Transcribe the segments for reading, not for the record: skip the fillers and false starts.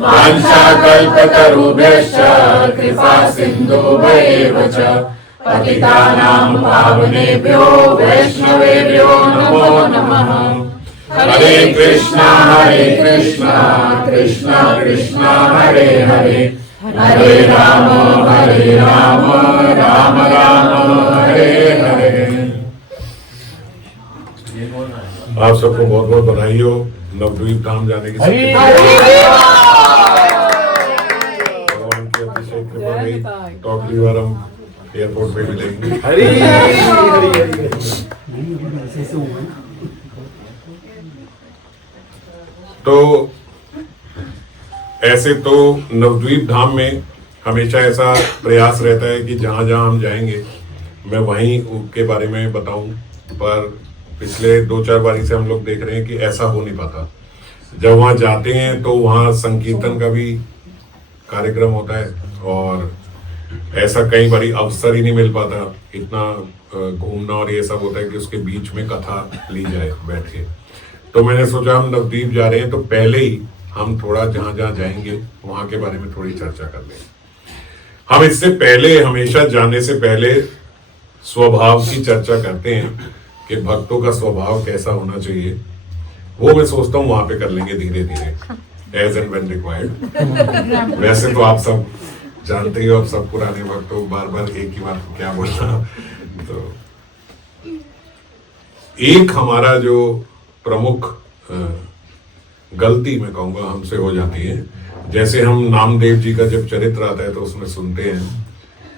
वाञ्छाकल्पतरुभ्यश्च कृपा सिन्धुभ्येव च पतितानां पावनेभ्यो वैष्णवेभ्यो नमो नमः। हरे कृष्णा कृष्णा कृष्णा हरे हरे, हरे राम राम राम हरे हरे। आप सबको बहुत बहुत बधाई हो नवद्वीप धाम जाने की। भगवान की अतिशय कृपा रही तो अगली बार हम एयरपोर्ट पे मिलेंगे। तो ऐसे तो नवद्वीप धाम में हमेशा ऐसा प्रयास रहता है कि जहां जहां हम जाएंगे मैं वहीं के बारे में बताऊं, पर पिछले 2-4 बारी से हम लोग देख रहे हैं कि ऐसा हो नहीं पाता। जब वहां जाते हैं तो वहां संकीर्तन का भी कार्यक्रम होता है और ऐसा कई बारी अवसर ही नहीं मिल पाता, इतना घूमना और ये सब होता है कि उसके बीच में कथा ली जाए बैठ के। तो मैंने सोचा हम नवद्वीप जा रहे हैं तो पहले ही हम थोड़ा जहां जहां जाएंगे वहां के बारे में थोड़ी चर्चा कर लें। हम इससे पहले हमेशा जाने से पहले स्वभाव की चर्चा करते हैं कि भक्तों का स्वभाव कैसा होना चाहिए। वो मैं सोचता हूँ वहां पे कर लेंगे धीरे धीरे, एज एंड व्हेन रिक्वायर्ड। वैसे तो आप सब जानते ही हो, आप सब पुराने भक्तों बार बार एक ही बात को क्या बोलना। तो एक हमारा जो प्रमुख गलती मैं कहूँगा हमसे हो जाती है, जैसे हम नामदेव जी का जब चरित्र आता है तो उसमें सुनते हैं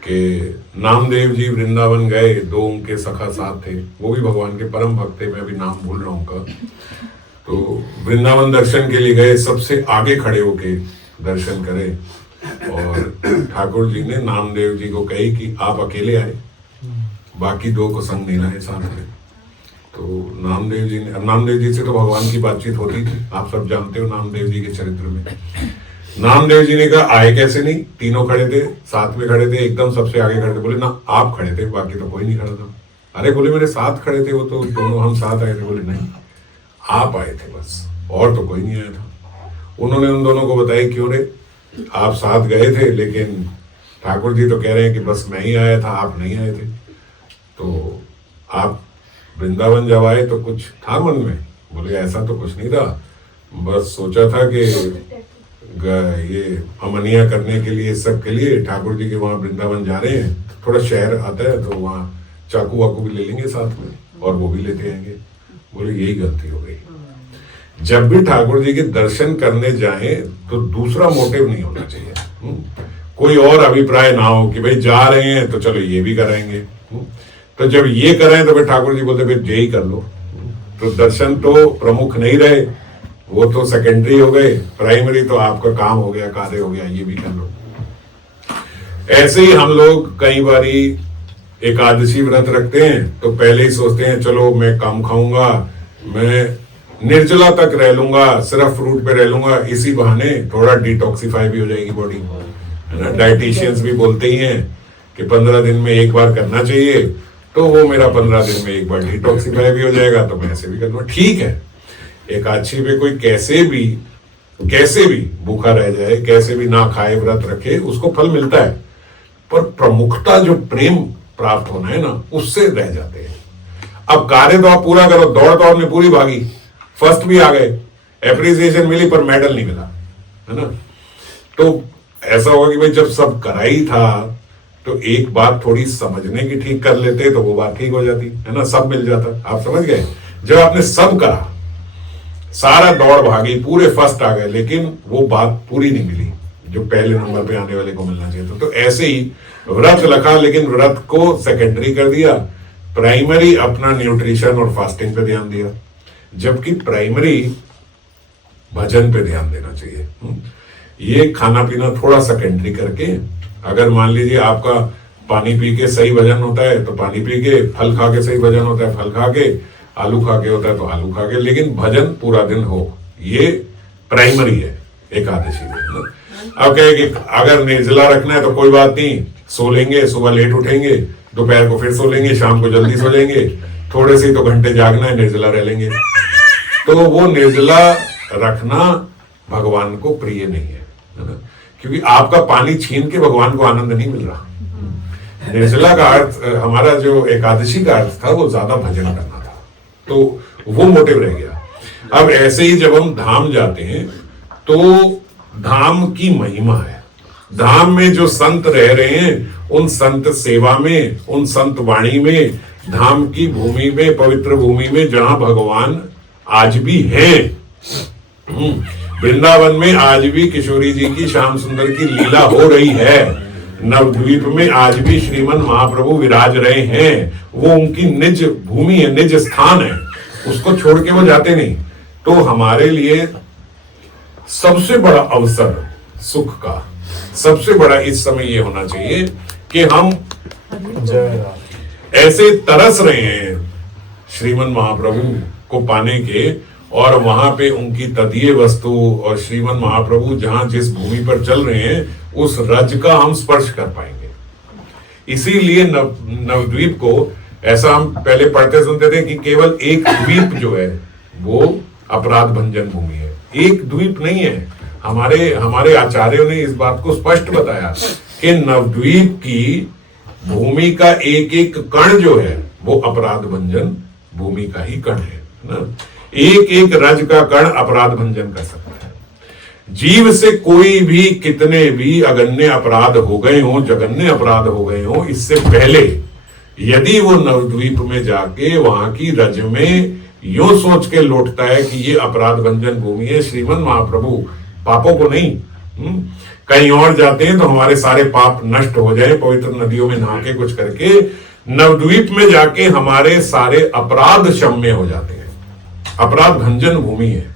कि नामदेव जी वृंदावन गए, 2 उनके सखा साथ थे, वो भी भगवान के परम भक्त थे, मैं अभी नाम भूल रहा हूँ उनका। तो वृंदावन दर्शन के लिए गए, सबसे आगे खड़े होके दर्शन करे और ठाकुर जी ने नामदेव जी को कही कि आप अकेले आए, बाकी 2 को संग नहीं लाए साथ में। तो नामदेव जी से तो भगवान की बातचीत होती थी, आप सब जानते हो नामदेव जी के चरित्र में। नामदेव जी ने कहा आए कैसे नहीं, तीनों खड़े थे, साथ में खड़े थे, एकदम सबसे आगे खड़े थे। बोले ना आप खड़े थे, बाकी तो कोई नहीं खड़ा था। अरे बोले मेरे साथ खड़े थे वो तो, दोनों हम साथ आए थे। बोले नहीं आप आए थे बस, और तो कोई नहीं आया था। उन्होंने उन दोनों को बताया क्यों रे, आप साथ गए थे लेकिन ठाकुर जी तो कह रहे हैं कि बस मैं ही आया था, आप नहीं आए थे। तो आप वृंदावन जब आए तो कुछ था मन में? बोले ऐसा तो कुछ नहीं था, बस सोचा था कि ये अमनिया करने के लिए, सब के लिए ठाकुर जी के वहाँ वृंदावन जा रहे हैं, थोड़ा शहर आता है तो वहाँ चाकू वाकू भी ले लेंगे साथ में और वो भी लेते आएंगे। बोले यही गलती हो गई। जब भी ठाकुर जी के दर्शन करने जाएं तो दूसरा मोटिव नहीं होना चाहिए, कोई और अभिप्राय ना हो कि भाई जा रहे हैं तो चलो ये भी कराएंगे। तो जब ये करें तो फिर ठाकुर जी बोलते फिर यही कर लो। तो दर्शन तो प्रमुख नहीं रहे, वो तो सेकेंडरी हो गए, प्राइमरी तो आपका काम हो गया, कार्य हो गया, ये भी कर लो। ऐसे ही हम लोग कई बारी एकादशी व्रत रखते हैं तो पहले ही सोचते हैं चलो मैं कम खाऊंगा, मैं निर्जला तक रह लूंगा, सिर्फ फ्रूट पे रह लूंगा, इसी बहाने थोड़ा डिटॉक्सिफाई भी हो जाएगी बॉडी, है ना। डाइटिशियंस भी बोलते ही हैं कि 15 दिन में एक बार करना चाहिए, तो वो मेरा 15 दिन में एक बार डिटॉक्सिफाई भी हो जाएगा, तो मैं ऐसे भी करूँगा। ठीक है, एकादशी पे कोई कैसे भी भूखा रह जाए, कैसे भी ना खाए, व्रत रखे, उसको फल मिलता है, पर प्रमुखता जो प्रेम प्राप्त होना है ना, उससे रह जाते हैं। अब कार्य तो आप पूरा करो, दौड़ तो आपने पूरी भागी, फर्स्ट भी आ गए, एप्रिसिएशन मिली पर मेडल नहीं मिला, है ना। तो ऐसा होगा कि भाई जब सब करा ही था तो एक बात थोड़ी समझने की ठीक कर लेते तो वो बात ठीक हो जाती, है ना, सब मिल जाता। आप समझ गए, जब आपने सब करा, सारा दौड़ भागी, पूरे फर्स्ट आ गए, लेकिन वो बात पूरी नहीं मिली जो पहले नंबर पे आने वाले को मिलना चाहिए था। तो ऐसे ही व्रत रखा लेकिन व्रत को सेकेंडरी कर दिया, प्राइमरी अपना न्यूट्रिशन और फास्टिंग पे ध्यान दिया, जबकि प्राइमरी भजन पे ध्यान देना चाहिए। ये खाना पीना थोड़ा सेकेंडरी करके, अगर मान लीजिए आपका पानी पी के सही वजन होता है तो पानी पी के, फल खा के सही वजन होता है फल खा के, आलू खा के होता है तो आलू खा के, लेकिन भजन पूरा दिन हो, ये प्राइमरी है एकादशी में। अब कहे कि अगर निर्जला रखना है तो कोई बात नहीं, सो लेंगे, सुबह लेट उठेंगे, दोपहर को फिर सो लेंगे, शाम को जल्दी सो लेंगे, थोड़े से तो घंटे जागना है, निर्जला रह लेंगे। तो वो निर्जला रखना भगवान को प्रिय नहीं है। है ना? क्योंकि आपका पानी छीन के भगवान को आनंद नहीं मिल रहा। निर्जला का अर्थ, हमारा जो एकादशी का अर्थ था वो ज्यादा भजन करना था, तो वो मोटिव रह गया। अब ऐसे ही जब हम धाम जाते हैं तो धाम की महिमा है। धाम में जो संत रह रहे हैं, उन संत सेवा में, उन संत वाणी में, धाम की भूमि में, पवित्र भूमि में जहां भगवान आज भी है। वृंदावन में आज भी किशोरी जी की, श्याम सुंदर की लीला हो रही है। नवद्वीप में आज भी श्रीमन महाप्रभु विराज रहे हैं। वो उनकी निज भूमि है, निज स्थान है, उसको छोड़ के वो जाते नहीं। तो हमारे लिए सबसे बड़ा अवसर सुख का, सबसे बड़ा इस समय ये होना चाहिए कि हम ऐसे तरस रहे हैं श्रीमन महाप्रभु को पाने के, और वहां पे उनकी तदीय वस्तु और श्रीमन महाप्रभु जहां जिस भूमि पर चल रहे हैं उस रज का हम स्पर्श कर पाएंगे। इसीलिए नवद्वीप को, ऐसा हम पहले पढ़ते सुनते थे कि केवल एक द्वीप जो है वो अपराध भंजन भूमि है। एक द्वीप नहीं है। हमारे आचार्यों ने इस बात को स्पष्ट बताया कि नवद्वीप की भूमि का एक एक कण जो है वो अपराध भंजन भूमि का ही कण है ना। एक एक रज का कण अपराध भंजन कर सकता है। जीव से कोई भी कितने भी अगण्य अपराध हो गए हों, जघन्य अपराध हो गए हों, इससे पहले यदि वो नवद्वीप में जाके वहां की रज में यूं सोच के लौटता है कि ये अपराध भंजन भूमि है, श्रीमन महाप्रभु पापों को नहीं, कहीं और जाते हैं तो हमारे सारे पाप नष्ट हो जाए, पवित्र नदियों में नहा के कुछ करके, नवद्वीप में जाके हमारे सारे अपराध क्षम्य हो जाते हैं। अपराध भंजन भूमि है।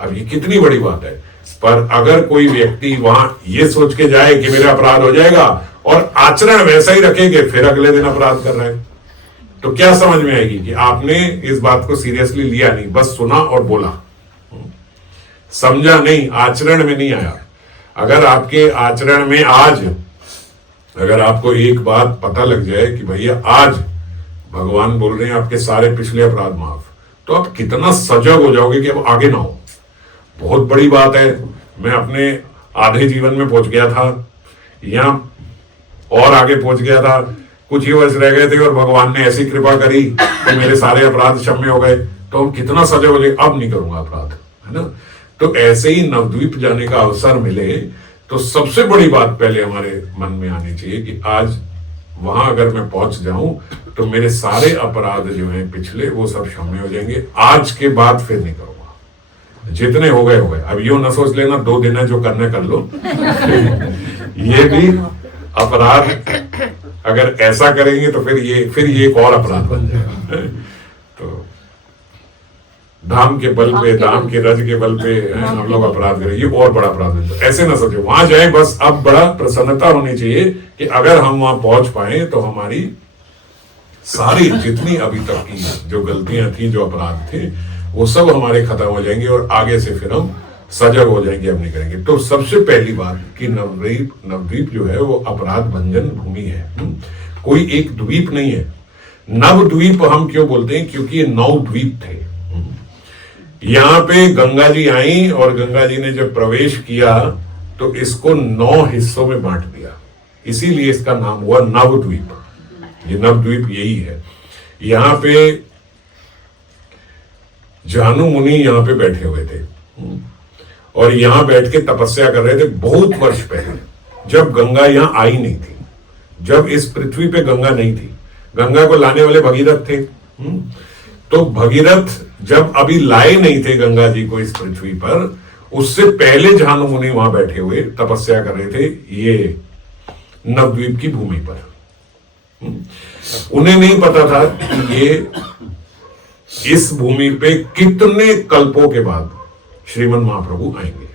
अब ये कितनी बड़ी बात है। पर अगर कोई व्यक्ति वहां ये सोच के जाए कि मेरा अपराध हो जाएगा और आचरण वैसा ही रखेंगे, फिर अगले दिन अपराध कर रहे हैं, तो क्या समझ में आएगी कि आपने इस बात को सीरियसली लिया नहीं, बस सुना और बोला, समझा नहीं, आचरण में नहीं आया। अगर आपके आचरण में आज, अगर आपको एक बात पता लग जाए कि भैया आज भगवान बोल रहे हैं आपके सारे पिछले अपराध माफ, तो आप कितना सजग हो जाओगे कि अब आगे ना हो। बहुत बड़ी बात है। मैं अपने आधे जीवन में पहुंच गया था, यहाँ और आगे पहुंच गया था, कुछ ही वर्ष रह गए थे और भगवान ने ऐसी कृपा करी कि मेरे सारे अपराध क्षम्य हो गए। तो हम कितना सजग हो जाए, अब नहीं करूंगा अपराध, है ना। तो ऐसे ही नवद्वीप जाने का अवसर मिले तो सबसे बड़ी बात पहले हमारे मन में आनी चाहिए कि आज वहां अगर मैं पहुंच जाऊं तो मेरे सारे अपराध जो हैं पिछले वो सब क्षम्य हो जाएंगे। आज के बाद फिर नहीं करूंगा, जितने हो गए हो गए। अब यूं न सोच लेना 2 दिन है जो करना कर लो ये भी अपराध अगर ऐसा करेंगे तो फिर ये एक और अपराध बन जाएगा। तो धाम के बल पे, धाम के रज के बल पे हम लोग अपराध करें, ये और बड़ा अपराध है। तो ऐसे ना सोचे वहां जाए, बस अब बड़ा प्रसन्नता होनी चाहिए कि अगर हम वहां पहुंच पाए तो हमारी सारी जितनी अभी तक की जो गलतियां थी, जो अपराध थे, वो सब हमारे खत्म हो जाएंगे और आगे से फिर हम सजग हो जाएंगे, अब नहीं करेंगे। तो सबसे पहली बात कि नवद्वीप जो है वो अपराध भंजन भूमि है। कोई एक द्वीप नहीं है। नवद्वीप हम क्यों बोलते हैं? क्योंकि ये 9 द्वीप थे। यहाँ पे गंगा जी आई और गंगा जी ने जब प्रवेश किया तो इसको 9 हिस्सों में बांट दिया, इसीलिए इसका नाम हुआ नवद्वीप। ये नवद्वीप यही है। यहाँ पे जानु मुनि यहाँ पे बैठे हुए थे और यहाँ बैठ के तपस्या कर रहे थे बहुत वर्ष पहले, जब गंगा यहाँ आई नहीं थी, जब इस पृथ्वी पे गंगा नहीं थी। गंगा को लाने वाले भगीरथ थे। तो भगीरथ जब अभी लाए नहीं थे गंगा जी को इस पृथ्वी पर, उससे पहले जानु मुनि वहां बैठे हुए तपस्या कर रहे थे ये नवद्वीप की भूमि पर। उन्हें नहीं पता था कि ये इस भूमि पे कितने कल्पों के बाद श्रीमन महाप्रभु आएंगे।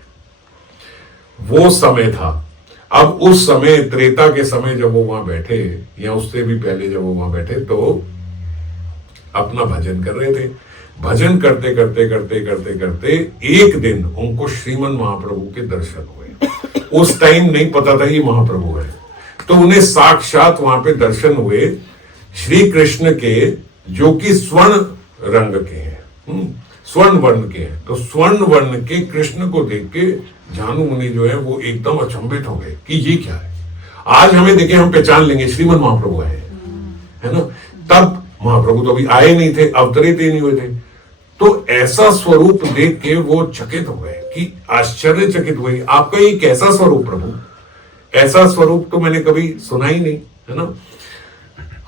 वो समय था। अब उस समय, त्रेता के समय जब वो वहां बैठे, या उससे भी पहले जब वो वहां बैठे, तो अपना भजन कर रहे थे। भजन करते करते करते करते करते एक दिन उनको श्रीमन महाप्रभु के दर्शन हुए। उस टाइम नहीं पता था ये महाप्रभु है, तो उन्हें साक्षात वहां पे दर्शन हुए श्री कृष्ण के, जो कि स्वर्ण रंग के हैं, स्वर्ण वर्ण के हैं। तो स्वर्ण वर्ण के कृष्ण को देख के जानू मुनि जो है वो एकदम अचंभित हो गए कि ये क्या है। आज हमें देखे हम पहचान लेंगे श्रीमन महाप्रभु आए, है ना। तब महाप्रभु तो अभी आए नहीं थे, अवतरित ही नहीं हुए थे। तो ऐसा स्वरूप देख के वो चकित हो गए कि आश्चर्यचकित हुए, आपका ये कैसा स्वरूप प्रभु, ऐसा स्वरूप तो मैंने कभी सुना ही नहीं, है ना।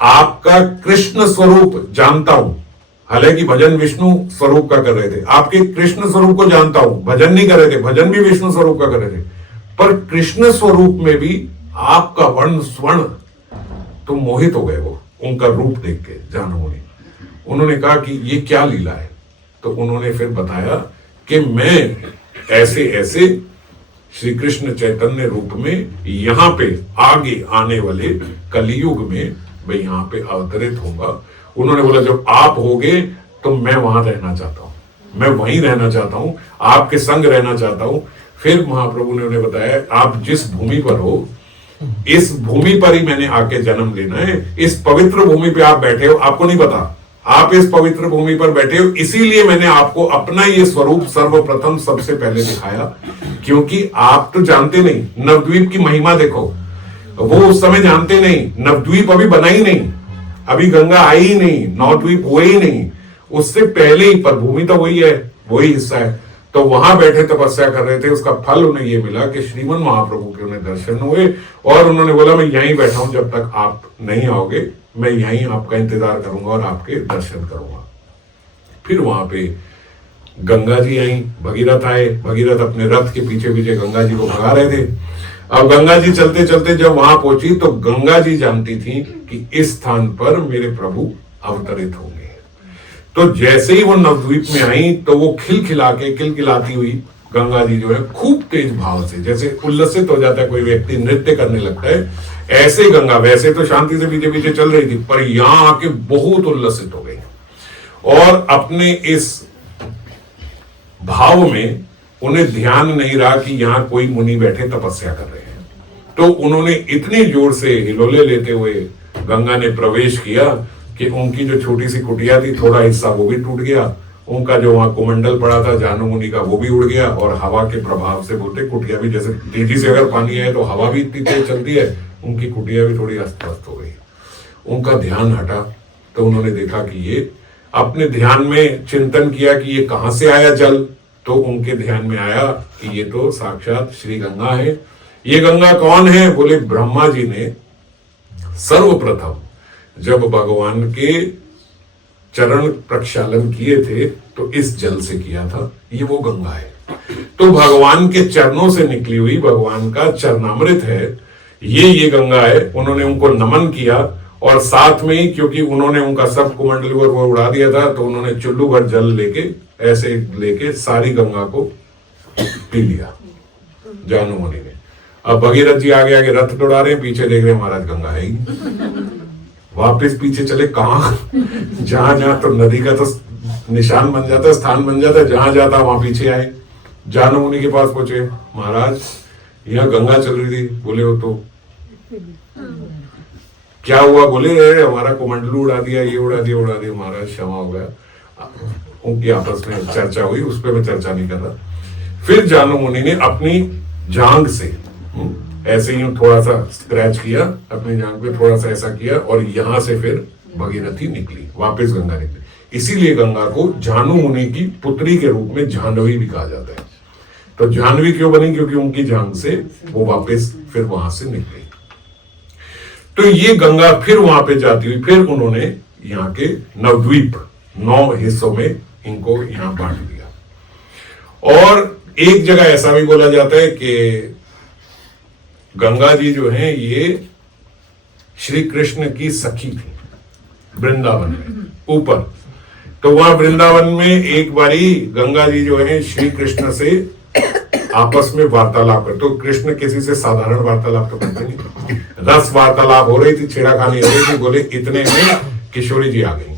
आपका कृष्ण स्वरूप जानता हूं, हालांकि भजन विष्णु स्वरूप का कर रहे थे, आपके कृष्ण स्वरूप को जानता हूं, भजन नहीं कर रहे थे, भजन भी विष्णु स्वरूप का कर रहे थे, पर कृष्ण स्वरूप में भी आपका वर्ण स्वर्ण। तो मोहित हो गए वो उनका रूप देख के जानू मुनि। उन्होंने कहा कि ये क्या लीला है। तो उन्होंने फिर बताया कि मैं ऐसे ऐसे श्री कृष्ण चैतन्य रूप में यहां पे आगे आने वाले कलियुग में मैं यहां पे अवतरित होऊंगा। उन्होंने बोला जब आप होगे तो मैं वहां रहना चाहता हूं, मैं वहीं रहना चाहता हूं, आपके संग रहना चाहता हूं। फिर महाप्रभु ने उन्हें बताया आप जिस भूमि पर हो इस भूमि पर ही मैंने आके जन्म लेना है। इस पवित्र भूमि पे आप बैठे हो, आपको नहीं पता, आप इस पवित्र भूमि पर बैठे हो, इसीलिए मैंने आपको अपना ये स्वरूप सर्वप्रथम सबसे पहले दिखाया, क्योंकि आप तो जानते नहीं, नवद्वीप की महिमा देखो, वो उस समय जानते नहीं, नवद्वीप अभी बना ही नहीं, अभी गंगा आई ही नहीं, नवद्वीप हुए ही नहीं, उससे पहले ही, पर भूमि तो वही है, वही हिस्सा है। तो वहां बैठे तपस्या कर रहे थे, उसका फल उन्हें ये मिला कि श्रीमन महाप्रभु के उन्हें दर्शन हुए और उन्होंने बोला मैं यहीं बैठा हूं, जब तक आप नहीं आओगे मैं यहीं आपका इंतजार करूंगा और आपके दर्शन करूंगा। फिर वहां पे गंगा जी आई, भगीरथ आए, भगीरथ अपने रथ के पीछे पीछे गंगा जी को भगा रहे थे। अब गंगा जी चलते चलते जब वहां पहुंची तो गंगा जी जानती थी कि इस स्थान पर मेरे प्रभु अवतरित होंगे। तो जैसे ही वो नवद्वीप में आई तो वो खिलखिलाती हुई गंगा जी जो है खूब तेज भाव से, जैसे उल्लसित हो जाता है कोई व्यक्ति, नृत्य करने लगता है, ऐसे गंगा वैसे तो शांति से पीछे पीछे चल रही थी, पर यहां आके बहुत उल्लसित हो गई और अपने इस भाव में उन्हें ध्यान नहीं रहा कि यहां कोई मुनि बैठे तपस्या कर रहे हैं। तो उन्होंने इतनी जोर से हिलोले लेते हुए गंगा ने प्रवेश किया कि उनकी जो छोटी सी कुटिया थी थोड़ा हिस्सा वो भी टूट गया, उनका जो वहां कुमंडल पड़ा था जानू मुनि का वो भी उड़ गया और हवा के प्रभाव से बोलते कुटिया भी, जैसे तेजी से अगर पानी आए तो हवा भी इतनी तेज चलती है, उनकी कुटिया भी थोड़ी अस्त व्यस्त हो गई। उनका ध्यान हटा तो उन्होंने देखा कि ये, अपने ध्यान में चिंतन किया कि ये कहां से आया जल, तो उनके ध्यान में आया कि ये तो साक्षात श्री गंगा है। ये गंगा कौन है? बोले ब्रह्मा जी ने सर्वप्रथम जब भगवान के चरण प्रक्षालन किए थे तो इस जल से किया था, ये वो गंगा है। तो भगवान के चरणों से निकली हुई भगवान का चरणामृत है, ये गंगा है। उन्होंने उनको नमन किया और साथ में ही, क्योंकि उन्होंने उनका सब कुमंडल वो उड़ा दिया था, तो उन्होंने चुल्लू भर जल लेके ऐसे लेके सारी गंगा को पी लिया जानू मुनि ने। अब भगीरथ जी आगे आगे रथ दौड़ा रहे हैं, पीछे देख रहे हैं महाराज गंगा है ही। वापिस पीछे चले, कहा जहां जहां तो नदी का तो निशान बन जाता है, स्थान बन जाता है, जहां जाता वहां पीछे आए। जानू मुनि के पास पहुंचे, महाराज यहाँ गंगा चल रही थी। बोले वो तो क्या हुआ? बोले हमारा कुमंडलू उड़ा दिया, ये उड़ा दिया महाराज, क्षमा हो गया। उनकी आपस में चर्चा हुई, उस पर मैं चर्चा नहीं कर रहा। फिर जानू मुनि ने अपनी जांग से ऐसे ही थोड़ा सा स्क्रैच किया, अपनी जांग पे थोड़ा सा ऐसा किया और यहां से फिर भगीरथी निकली, वापस गंगा निकली। इसीलिए गंगा को जानू मुनि की पुत्री के रूप में जाह्नवी भी कहा जाता है। तो जाह्नवी क्यों बनी? क्योंकि उनकी जांग से वो वापस फिर वहां से निकली। तो ये गंगा फिर वहां पे जाती हुई, फिर उन्होंने यहाँ के नवद्वीप 9 हिस्सों में इनको यहां बांट दिया। और एक जगह ऐसा भी बोला जाता है कि गंगा जी जो है ये श्री कृष्ण की सखी थी वृंदावन में ऊपर। तो वहां वृंदावन में एक बारी गंगा जी जो है श्री कृष्ण से आपस में वार्तालाप करते। तो कृष्ण किसी से साधारण वार्तालाप तो करते नहीं, रस वार्तालाप हो रही थी, छेड़ाखानी हो रही थी। बोले इतने में किशोरी जी आ गई।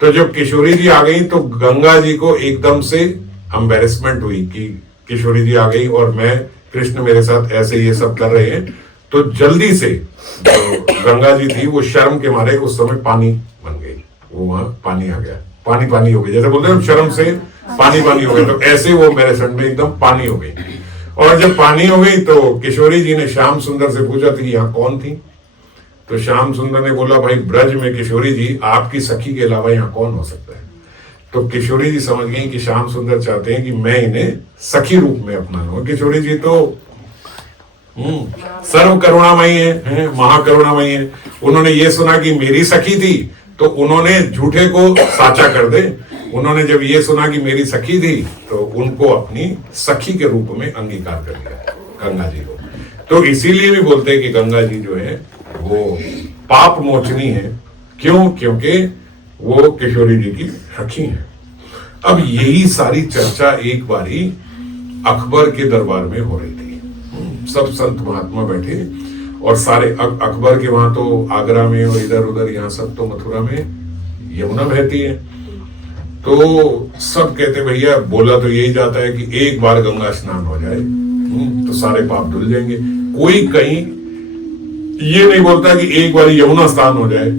तो जब किशोरी जी आ गई तो गंगा जी को एकदम से एम्बेरसमेंट हुई कि किशोरी जी आ गई और मैं, कृष्ण मेरे साथ ऐसे ये सब कर रहे हैं। तो जल्दी से जो गंगा जी थी वो शर्म के मारे उस समय पानी बन गई, वो वहां पानी आ गया, पानी हो गया, जैसे बोलते हैं शर्म से पानी पानी हो गए। तो ऐसे वो मेरे संग में एकदम पानी हो गई। और जब पानी हो गई तो किशोरी जी ने श्याम सुंदर से पूछा थी यहाँ कौन थी। तो श्याम सुंदर ने बोला भाई ब्रज में किशोरी जी, आपकी सखी के अलावा यहाँ कौन हो सकता है। तो किशोरी जी समझ गई कि श्याम सुंदर चाहते हैं कि मैं इन्हें सखी रूप में अपना लूं। किशोरी जी तो सर्व करुणामयी है, महाकरुणामयी है। उन्होंने ये सुना कि मेरी सखी थी तो उन्होंने झूठे को साचा कर दे। उन्होंने जब ये सुना कि मेरी सखी थी तो उनको अपनी सखी के रूप में अंगीकार कर लिया गंगा जी को। तो इसीलिए भी बोलते हैं कि गंगा जी जो है वो पाप मोचनी है। क्यों? क्योंकि वो किशोरी जी की सखी है। अब यही सारी चर्चा एक बारी अकबर के दरबार में हो रही थी। सब संत महात्मा बैठे और सारे अकबर के वहां तो आगरा में और इधर उधर, यहाँ सब तो मथुरा में यमुना बहती है। तो सब कहते भैया, बोला तो यही जाता है कि एक बार गंगा स्नान हो जाए तो सारे पाप धुल जाएंगे। कोई कहीं ये नहीं बोलता कि एक बार यमुना स्नान हो जाए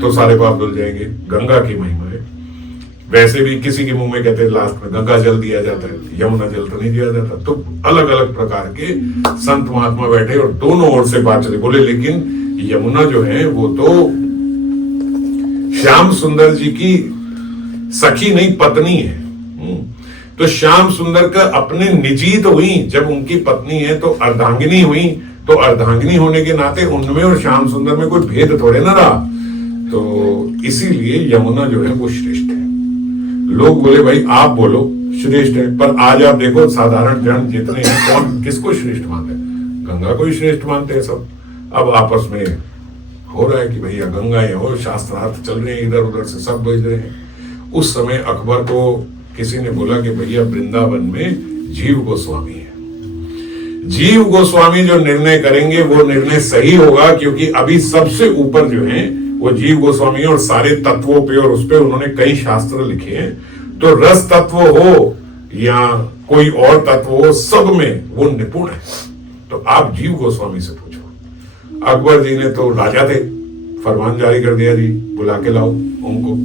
तो सारे पाप धुल जाएंगे। गंगा की महिमा है। वैसे भी किसी के मुंह में कहते हैं लास्ट में गंगा जल दिया जाता है, यमुना जल तो नहीं दिया जाता। तो अलग अलग प्रकार के संत महात्मा बैठे और दोनों ओर से बात चली। बोले लेकिन यमुना जो है वो तो श्याम सुंदर जी की सखी नहीं, पत्नी है। तो श्याम सुंदर का अपने निजी तो हुई, जब उनकी पत्नी है तो अर्धांगिनी हुई। तो अर्धांगिनी होने के नाते उनमें और श्याम सुंदर में कोई भेद थोड़े ना रहा। तो इसीलिए यमुना जो है वो श्रेष्ठ है। लोग बोले भाई आप बोलो श्रेष्ठ है, पर आज आप देखो साधारण जन जितने हैं कौन किसको श्रेष्ठ मानते हैं? गंगा को ही श्रेष्ठ मानते हैं सब। अब आपस में हो रहा है कि भैया गंगा है, और शास्त्रार्थ चल रहे हैं, इधर उधर से सब बज रहे हैं। उस समय अकबर को किसी ने बोला कि भैया वृंदावन में जीव गोस्वामी है। जीव गोस्वामी जो निर्णय करेंगे वो निर्णय सही होगा, क्योंकि अभी सबसे ऊपर जो है वो जीव गोस्वामी, और सारे तत्वों पे और उस पे उन्होंने कई शास्त्र लिखे हैं। तो रस तत्व हो या कोई और तत्व हो, सब में वो निपुण है। तो आप जीव गोस्वामी से पूछो। अकबर जी ने तो राजा थे, फरमान जारी कर दिया जी बुला के लाओ उनको।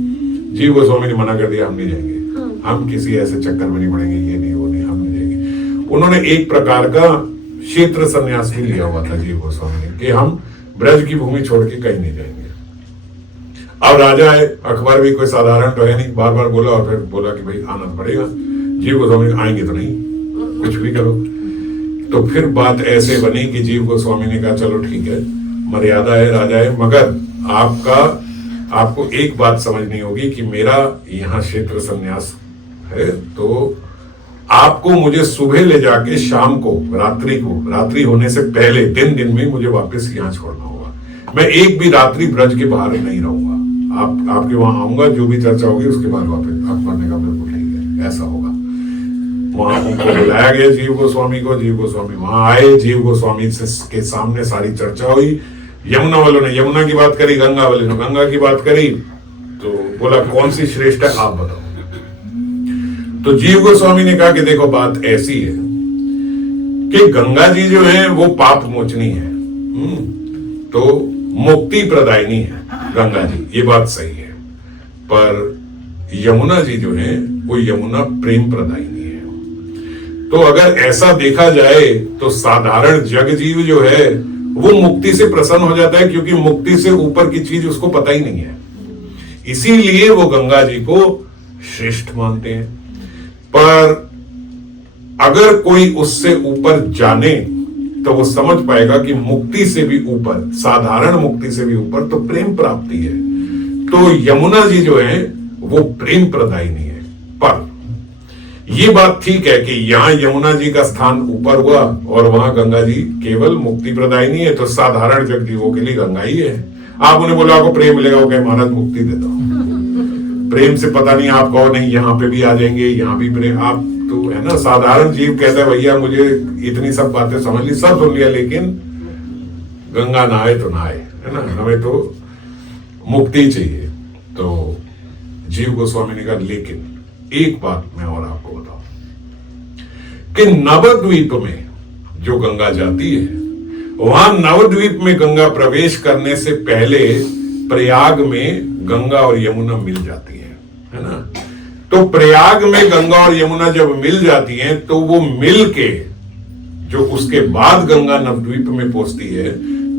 जीव गोस्वामी ने मना कर दिया, हम नहीं जाएंगे, हम किसी ऐसे चक्कर में नहीं पड़ेंगे, ये नहीं वो नहीं, हम नहीं जाएंगे। उन्होंने एक प्रकार का क्षेत्र संन्यास भी लिया हुआ था जीव गोस्वामी ने कि हम ब्रज की भूमि छोड़ के कहीं नहीं जाएंगे। अब राजा है, अकबर भी कोई साधारण तो है नहीं, बार बार बोला और फिर बोला कि भाई आना पड़ेगा। जीव गोस्वामी आएंगे तो नहीं, कुछ भी करो। तो फिर बात ऐसे बनी कि जीव गोस्वामी ने कहा चलो ठीक है, मर्यादा है, राजा है, मगर आपको एक बात समझनी होगी कि मेरा यहाँ क्षेत्र संन्यास है, तो आपको मुझे सुबह ले जाके शाम को रात्रि होने से पहले दिन में मुझे वापस यहाँ छोड़ना होगा। मैं एक भी रात्रि ब्रज के बाहर नहीं रहूंगा। आपके वहां आऊंगा, जो भी चर्चा होगी उसके बाद वापस। अकबर ने कहा बिल्कुल ठीक है, ऐसा होगा। वहां उनको बुलाया गया जीव गोस्वामी को। जीव गोस्वामी वहां आए, जीव गोस्वामी के सामने सारी चर्चा हुई। यमुना वालों ने यमुना की बात करी, गंगा वाले ने गंगा की बात करी। तो बोला कौन सी श्रेष्ठ है आप बताओ। तो जीव गोस्वामी ने कहा कि देखो बात ऐसी है कि गंगा जी जो है वो पाप मोचनी है, तो मुक्ति प्रदायिनी है गंगा जी, ये बात सही है। पर यमुना जी जो है वो यमुना प्रेम प्रदायिनी है। तो अगर ऐसा देखा जाए तो साधारण जग जीव जो है वो मुक्ति से प्रसन्न हो जाता है, क्योंकि मुक्ति से ऊपर की चीज उसको पता ही नहीं है। इसीलिए वो गंगा जी को श्रेष्ठ मानते हैं। पर अगर कोई उससे ऊपर जाने तो वो समझ पाएगा कि मुक्ति से भी ऊपर, साधारण मुक्ति से भी ऊपर तो प्रेम प्राप्ति है। तो यमुना जी जो है वो प्रेम प्रदायिनी है। पर ये बात ठीक है कि यहाँ यमुना जी का स्थान ऊपर हुआ और वहां गंगा जी केवल मुक्ति प्रदायिनी है। तो साधारण जग जीवों के लिए गंगा ही है। आप उन्हें बोला आपको प्रेम मिलेगा, वो कहे महाराज मुक्ति दे दो। प्रेम से पता नहीं आप कहो नहीं यहाँ पे भी आ जाएंगे, यहाँ भी प्रेम। आप तो है ना, साधारण जीव कहता है भैया मुझे इतनी सब बातें समझ ली, सब सुन लिया, लेकिन गंगा नहाए तो नहाए, है ना, हमें तो मुक्ति चाहिए। तो जीव गोस्वामी ने कहा लेकिन एक बात मैं और आपको बताऊं कि नवद्वीप में जो गंगा जाती है, वहां नवद्वीप में गंगा प्रवेश करने से पहले प्रयाग में गंगा और यमुना मिल जाती है ना। तो प्रयाग में गंगा और यमुना जब मिल जाती हैं तो वो मिल के जो उसके बाद गंगा नवद्वीप में पहुंचती है,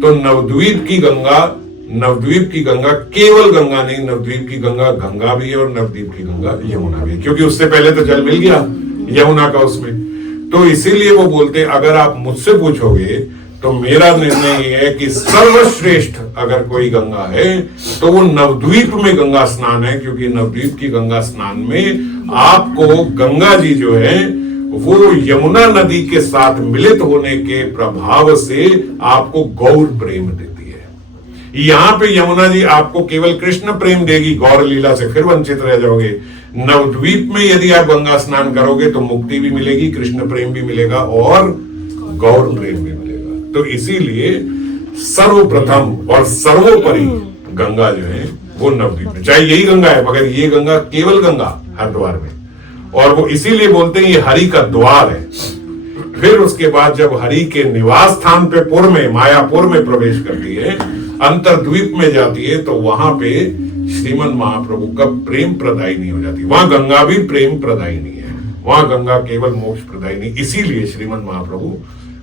तो नवद्वीप की गंगा केवल गंगा नहीं, नवद्वीप की गंगा गंगा भी है और नवद्वीप की गंगा यमुना भी है, क्योंकि उससे पहले तो जल मिल गया यमुना का उसमें। तो इसीलिए वो बोलते हैं, अगर आप मुझसे पूछोगे तो मेरा निर्णय ये है कि सर्वश्रेष्ठ अगर कोई गंगा है तो वो नवद्वीप में गंगा स्नान है, क्योंकि नवद्वीप की गंगा स्नान में आपको गंगा जी जो है वो यमुना नदी के साथ मिलित होने के प्रभाव से आपको गौर प्रेम देती है। यहां पे यमुना जी आपको केवल कृष्ण प्रेम देगी, गौर लीला से फिर वंचित रह जाओगे। नवद्वीप में यदि आप गंगा स्नान करोगे तो मुक्ति भी मिलेगी, कृष्ण प्रेम भी मिलेगा और गौर प्रेम भी मिलेगा। तो इसीलिए सर्वप्रथम और सर्वोपरि गंगा जो है वो नवद्वीप में, चाहे यही गंगा है मगर ये गंगा केवल गंगा हरिद्वार में, और वो इसीलिए बोलते हैं ये हरि का द्वार है। फिर उसके बाद जब हरि के निवास स्थान पे पुर में, मायापुर में प्रवेश करती है, अंतर्द्वीप में जाती है, तो वहां पे श्रीमन महाप्रभु का प्रेम प्रदायिनी हो जाती है। वहां गंगा भी प्रेम प्रदायिनी है, वहां गंगा केवल मोक्ष प्रदायिनी, इसीलिए श्रीमन महाप्रभु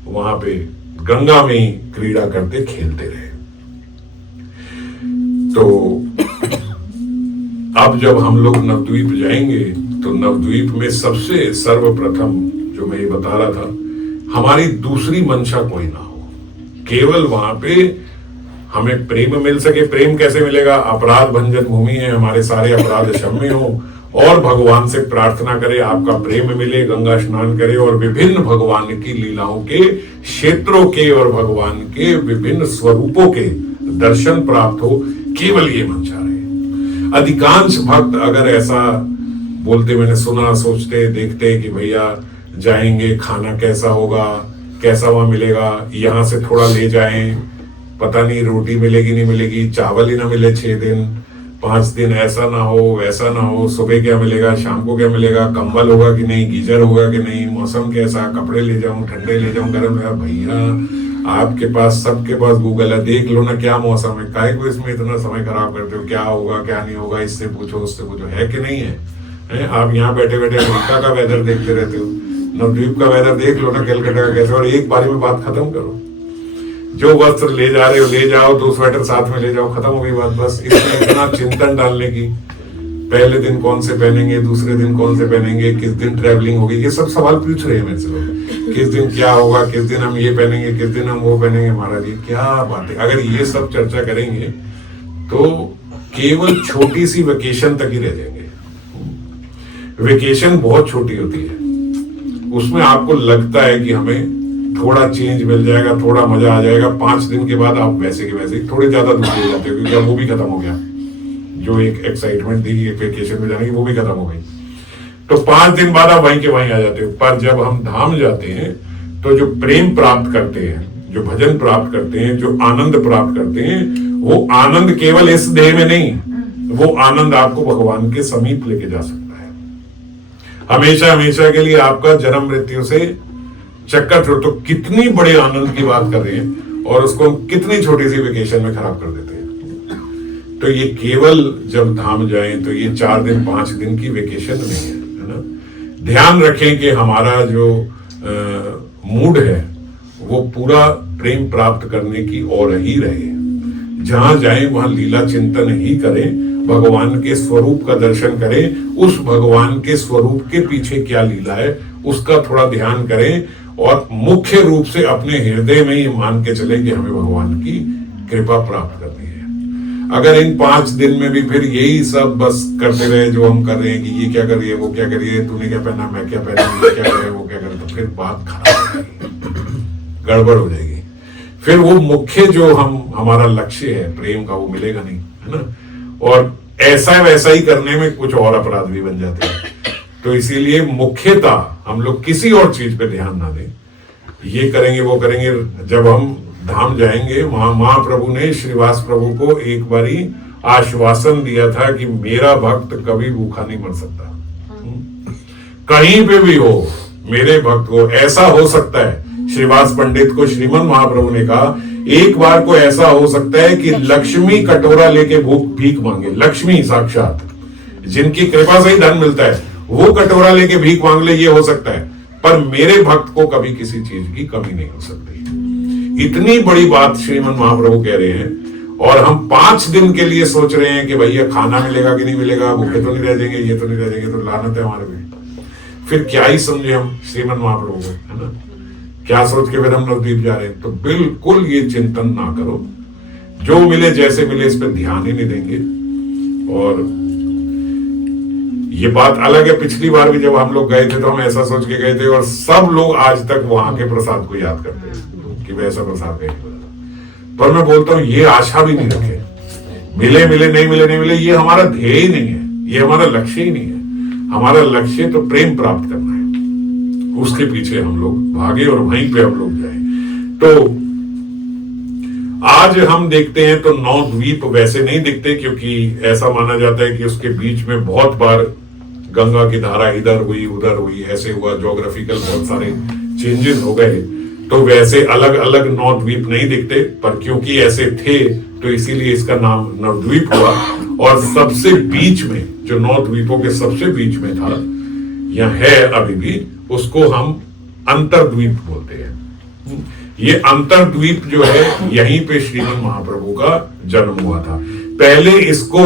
वहां पे गंगा में ही क्रीड़ा करते खेलते रहे। तो अब जब हम लोग नवद्वीप जाएंगे तो नवद्वीप में सबसे सर्वप्रथम जो मैं ये बता रहा था, हमारी दूसरी मंशा कोई ना हो, केवल वहां पे हमें प्रेम मिल सके। प्रेम कैसे मिलेगा? अपराध भंजन भूमि है, हमारे सारे अपराध क्षम्य हो, और भगवान से प्रार्थना करे आपका प्रेम मिले, गंगा स्नान करे और विभिन्न भगवान की लीलाओं के क्षेत्रों के और भगवान के विभिन्न स्वरूपों के दर्शन प्राप्त हो, केवल ये मंशा रहे। अधिकांश भक्त अगर ऐसा बोलते, मैंने सुना, सोचते देखते कि भैया जाएंगे, खाना कैसा होगा, कैसा वहां मिलेगा, यहां से थोड़ा ले जाएं, पता नहीं रोटी मिलेगी नहीं मिलेगी, चावल ही ना मिले 6 दिन 5 दिन, ऐसा ना हो वैसा ना हो, सुबह क्या मिलेगा, शाम को क्या मिलेगा, कंबल होगा कि नहीं, गीजर होगा कि नहीं, मौसम कैसा, कपड़े ले जाऊं, ठंडे ले जाऊं, गर्म है। भैया आपके पास, सबके पास गूगल है, देख लो ना क्या मौसम है, काहे को इसमें इतना समय खराब करते हो, क्या होगा क्या नहीं होगा, इससे पूछो उससे पूछो, है कि नहीं है? आप यहाँ बैठे बैठे अमेरिका का वेदर देखते रहते हो, नवद्वीप का वेदर देख लो ना, कलकत्ता का कैसे, और एक बारी में बात खत्म करो। जो वस्त्र ले जा रहे हो ले जाओ, 2 स्वेटर साथ में ले जाओ, खत्म हो गई बात। बस इसमें इतना चिंतन डालने की, पहले दिन कौन से पहनेंगे, दूसरे दिन कौन से पहनेंगे, किस दिन ट्रैवलिंग होगी, ये सब सवाल पूछ रहे हैं मेरे से लोग, किस दिन क्या होगा, किस दिन हम ये पहनेंगे, किस दिन हम वो पहनेंगे। महाराज जी क्या बात है, अगर ये सब चर्चा करेंगे तो केवल छोटी सी वेकेशन तक ही रह जाएंगे। वेकेशन बहुत छोटी होती है, उसमें आपको लगता है कि हमें थोड़ा चेंज मिल जाएगा, थोड़ा मजा आ जाएगा, 5 दिन के बाद आप वैसे के वैसे थोड़े ज्यादा दुखी हो जाते हो, क्योंकि अब वो भी खत्म हो गया, जो एक एक्साइटमेंट थी एक वेकेशन में जाने की, वो भी खत्म हो गई। तो 5 दिन बाद आप वहीं के वहीं आ जाते हो। पर जब हम धाम जाते हैं तो जो प्रेम प्राप्त करते हैं, जो भजन प्राप्त करते हैं, जो आनंद प्राप्त करते हैं, वो आनंद केवल इस देह में नहीं, वो आनंद आपको भगवान के समीप लेके जा सकता है। हमेशा हमेशा के लिए आपका जन्म मृत्यु से चक्कर छोड़। तो कितनी बड़े आनंद की बात कर रहे हैं और उसको हम कितनी छोटी सी वेकेशन में खराब कर देते हैं। तो ये केवल जब धाम जाएं तो ये 4 दिन 5 दिन की वेकेशन नहीं है ना। ध्यान रखें कि हमारा जो मूड है वो पूरा प्रेम प्राप्त करने की ओर ही रहे। जहां जाएं वहां लीला चिंतन ही करें, भगवान के स्वरूप का दर्शन करें, उस भगवान के स्वरूप के पीछे क्या लीला है उसका थोड़ा ध्यान करें, और मुख्य रूप से अपने हृदय में ये मान के चले कि हमें भगवान की कृपा प्राप्त करनी है। अगर इन 5 दिन में भी फिर यही सब बस करते रहे जो हम कर रहे हैं कि ये क्या करिए, वो क्या करिए, तूने क्या पहना, मैं क्या पहना, ये क्या करे, वो क्या करे, तो फिर बात खराब हो जाएगी, गड़बड़ हो जाएगी। फिर वो मुख्य जो हमारा लक्ष्य है प्रेम का, वो मिलेगा नहीं, है ना। और ऐसा वैसा ही करने में कुछ और अपराध भी बन जाते हैं। तो इसीलिए मुख्यतः हम लोग किसी और चीज पे ध्यान ना दें, ये करेंगे वो करेंगे। जब हम धाम जाएंगे वहां महाप्रभु ने श्रीवास प्रभु को एक बारी आश्वासन दिया था कि मेरा भक्त कभी भूखा नहीं मर सकता, कहीं पे भी हो मेरे भक्त को। ऐसा हो सकता है, श्रीवास पंडित को श्रीमन महाप्रभु ने कहा एक बार को ऐसा हो सकता है कि लक्ष्मी कटोरा लेके भीख मांगे, लक्ष्मी साक्षात जिनकी कृपा से ही धन मिलता है, वो कटोरा लेके भीख मांग ले, ये हो सकता है, पर मेरे भक्त को कभी किसी चीज की कमी नहीं हो सकती। इतनी बड़ी बात श्रीमन महाप्रभु कह रहे हैं, और हम 5 दिन के लिए सोच रहे हैं कि भैया खाना मिलेगा कि नहीं मिलेगा, भूखे तो नहीं रह जाएंगे, ये तो नहीं रह जाएंगे, तो लानत है हमारे पे। फिर क्या ही समझे हम श्रीमन महाप्रभु को, है ना? क्या सोच के फिर हम नवद्वीप जा रहे हैं? तो बिल्कुल ये चिंतन ना करो, जो मिले जैसे मिले इस पर ध्यान ही नहीं देंगे। और ये बात अलग है, पिछली बार भी जब हम लोग गए थे तो हम ऐसा सोच के गए थे, और सब लोग आज तक वहां के प्रसाद को याद करते हैं कि वैसा प्रसाद गए। पर मैं बोलता हूं ये आशा भी नहीं रखे, मिले मिले नहीं मिले नहीं मिले, ये हमारा ध्येय ही नहीं है, ये हमारा लक्ष्य ही नहीं है। हमारा लक्ष्य तो प्रेम प्राप्त करना है, उसके पीछे हम लोग भागे और वहीं पे हम लोग जाए। तो आज हम देखते हैं तो 9 द्वीप वैसे नहीं दिखते, क्योंकि ऐसा माना जाता है कि उसके बीच में बहुत बार गंगा की धारा इधर हुई उधर हुई, ऐसे हुआ, ज्योग्राफिकल बहुत सारे चेंजेस हो गए, तो वैसे अलग अलग 9 द्वीप नहीं दिखते। पर क्योंकि ऐसे थे तो इसीलिए इसका नाम नवद्वीप हुआ। और सबसे बीच में जो 9 द्वीपों के सबसे बीच में था, या है अभी भी, उसको हम अंतरद्वीप बोलते हैं। ये अंतरद्वीप जो है, यहीं पे श्रीमन महाप्रभु का जन्म हुआ था। पहले इसको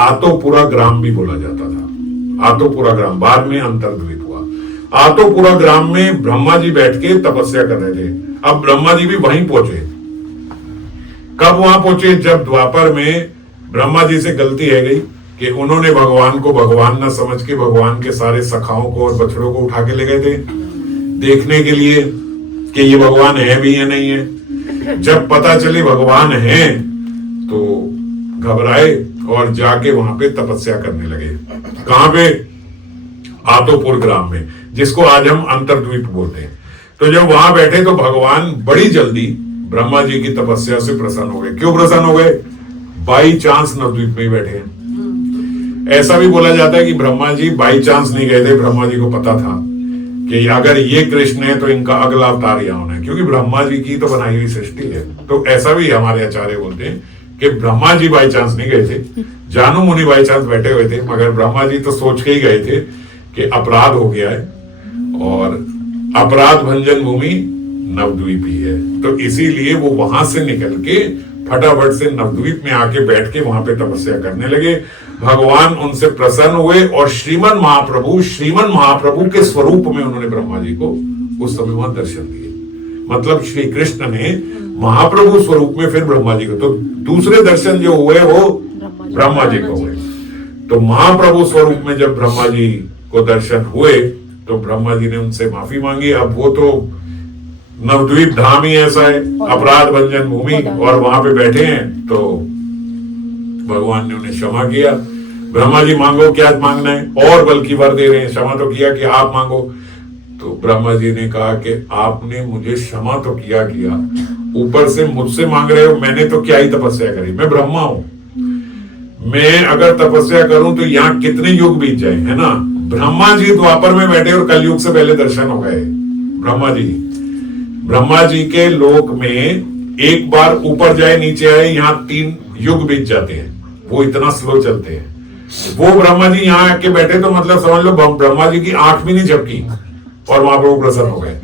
आतोपुरा ग्राम भी बोला जाता था, आतोपुरा ग्राम, बाद में अंतरद्वीप हुआ। आतोपुरा ग्राम में ब्रह्मा जी बैठ के तपस्या कर रहे थे। अब ब्रह्मा जी भी वहीं पहुंचे। कब वहां पहुंचे? जब द्वापर में ब्रह्मा जी से गलती है गई कि उन्होंने भगवान को भगवान न समझ के भगवान के सारे सखाओं को और बछड़ों को उठा के ले गए थे देखने के लिए कि ये भगवान है भी या नहीं है। जब पता चले भगवान है तो घबराए और जाके वहां पे तपस्या करने लगे। कहां पे? आतोपुर ग्राम में, जिसको आज हम अंतरद्वीप बोलते हैं। तो जब वहां बैठे तो भगवान बड़ी जल्दी ब्रह्मा जी की तपस्या से प्रसन्न हो गए। क्यों प्रसन्न हो गए? बाई चांस नवद्वीप में ही बैठे हैं। ऐसा भी बोला जाता है कि ब्रह्मा जी बाई चांस नहीं गए थे, ब्रह्मा जी को पता था कि अगर ये कृष्ण है तो इनका अगला अवतार यहाँ होना है, क्योंकि ब्रह्मा जी की तो बनाई हुई सृष्टि है। तो ऐसा भी हमारे आचार्य बोलते हैं कि ब्रह्मा जी बाई चांस नहीं गए थे, जानू मुनि बाई चांस बैठे हुए थे, मगर ब्रह्मा जी तो सोच के ही गए थे कि अपराध हो गया है और अपराध भंजन भूमि नवद्वीप ही है। तो इसीलिए वो वहां से निकल के फटाफट से नवद्वीप में आके बैठ के वहां पे तपस्या करने लगे। भगवान उनसे प्रसन्न हुए और श्रीमन महाप्रभु के स्वरूप में उन्होंने ब्रह्मा जी को उस समय वहां दर्शन दिए। मतलब श्री कृष्ण ने महाप्रभु स्वरूप में फिर ब्रह्मा जी को, तो दूसरे दर्शन जो हुए वो ब्रह्मा जी को हुए। तो महाप्रभु स्वरूप में जब ब्रह्मा जी को दर्शन हुए तो ब्रह्मा जी ने उनसे माफी मांगी। अब वो तो नवद्वीप धाम ही ऐसा है, अपराध भंजन भूमि, और वहां पे बैठे हैं तो भगवान ने उन्हें क्षमा किया। ब्रह्मा जी मांगो, क्या मांगना है, और बल्कि वर दे रहे हैं। क्षमा तो किया कि आप मांगो। तो ब्रह्मा जी ने कहा कि आपने मुझे क्षमा तो किया, ऊपर से मुझसे मांग रहे हो। मैंने तो क्या ही तपस्या करी, मैं ब्रह्मा हूं। मैं अगर तपस्या करूं तो यहाँ कितने युग बीत जाए, है ना। ब्रह्मा जी द्वापर में बैठे और कलयुग से पहले दर्शन हो गए। ब्रह्मा जी के लोक में एक बार ऊपर जाए नीचे आए, यहाँ 3 युग बीत जाते हैं, वो इतना स्लो चलते हैं। वो ब्रह्मा जी यहाँ आके बैठे तो मतलब समझ लो ब्रह्मा जी की आंख भी नहीं झपकी और वहां पर वो प्रसन्न हो गए।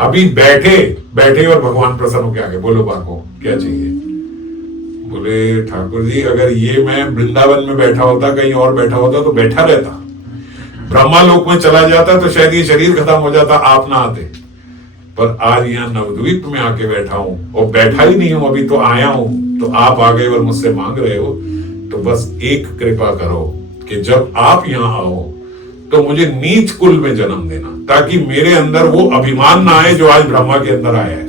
अभी बैठे और भगवान प्रसन्न होके आगे। बोलो बाको क्या चाहिए? बोले ठाकुर जी अगर ये मैं वृंदावन में बैठा होता, कहीं और बैठा होता तो बैठा रहता, ब्रह्मा लोक में चला जाता तो शायद ये शरीर खत्म हो जाता, आप ना आते। पर आज यहाँ नवद्वीप में आके बैठा हूं और बैठा ही नहीं हूं, अभी तो आया हूं, तो आप आ गए और मुझसे मांग रहे हो। तो बस एक कृपा करो कि जब आप यहाँ आओ तो मुझे नीच कुल में जन्म देना, ताकि मेरे अंदर वो अभिमान ना आए जो आज ब्रह्मा के अंदर आया है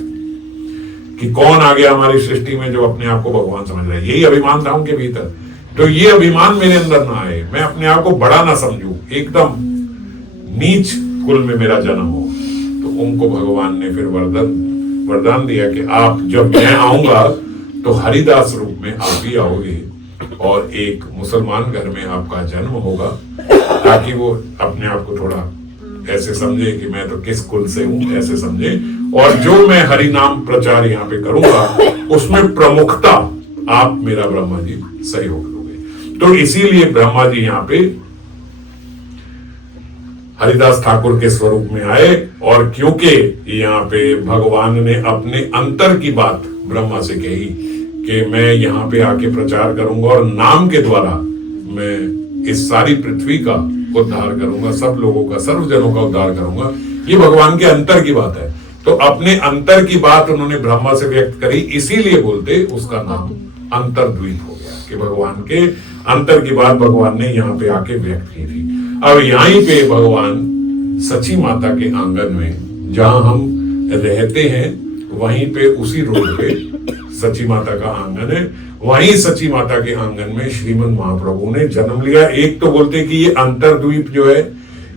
कि कौन आ गया हमारी सृष्टि में जो अपने आप को भगवान समझ रहा है। यही अभिमान था उनके भीतर। तो ये अभिमान मेरे अंदर ना आए, मैं अपने आप को बड़ा ना समझूं, एकदम नीच कुल में मेरा जन्म हो। तो उनको भगवान ने फिर वरदान दिया कि आप जब मैं आऊंगा तो हरिदास रूप में आप ही आओगे और एक मुसलमान घर में आपका जन्म होगा, ताकि वो अपने आप को थोड़ा ऐसे समझे कि मैं तो किस कुल से हूं, ऐसे समझे। और जो मैं हरि नाम प्रचार यहाँ पे करूंगा उसमें प्रमुखता आप मेरा ब्रह्मा जी सहयोग दोगे। तो इसीलिए ब्रह्मा जी यहाँ पे हरिदास ठाकुर के स्वरूप में आए। और क्योंकि यहाँ पे भगवान ने अपने अंतर की बात ब्रह्मा से कही कि मैं यहाँ पे आके प्रचार करूंगा और नाम के द्वारा मैं इस सारी पृथ्वी का उद्धार करूंगा, सब लोगों का, सर्वजनों का उद्धार करूंगा, ये भगवान के अंतर की बात है। तो अपने अंतर की बात उन्होंने ब्रह्मा से व्यक्त करी, इसीलिए बोलते उसका नाम अंतरद्वीप हो गया कि भगवान के अंतर की बात भगवान ने यहाँ पे आके व्यक्त की थी। अब यहीं पे भगवान सची माता के आंगन में जहां हम रहते हैं, वहीं पे उसी रोड पे सची माता का आंगन है। वहीं सची माता के आंगन में श्रीमद महाप्रभु ने जन्म लिया। एक तो बोलते कि ये अंतरद्वीप जो है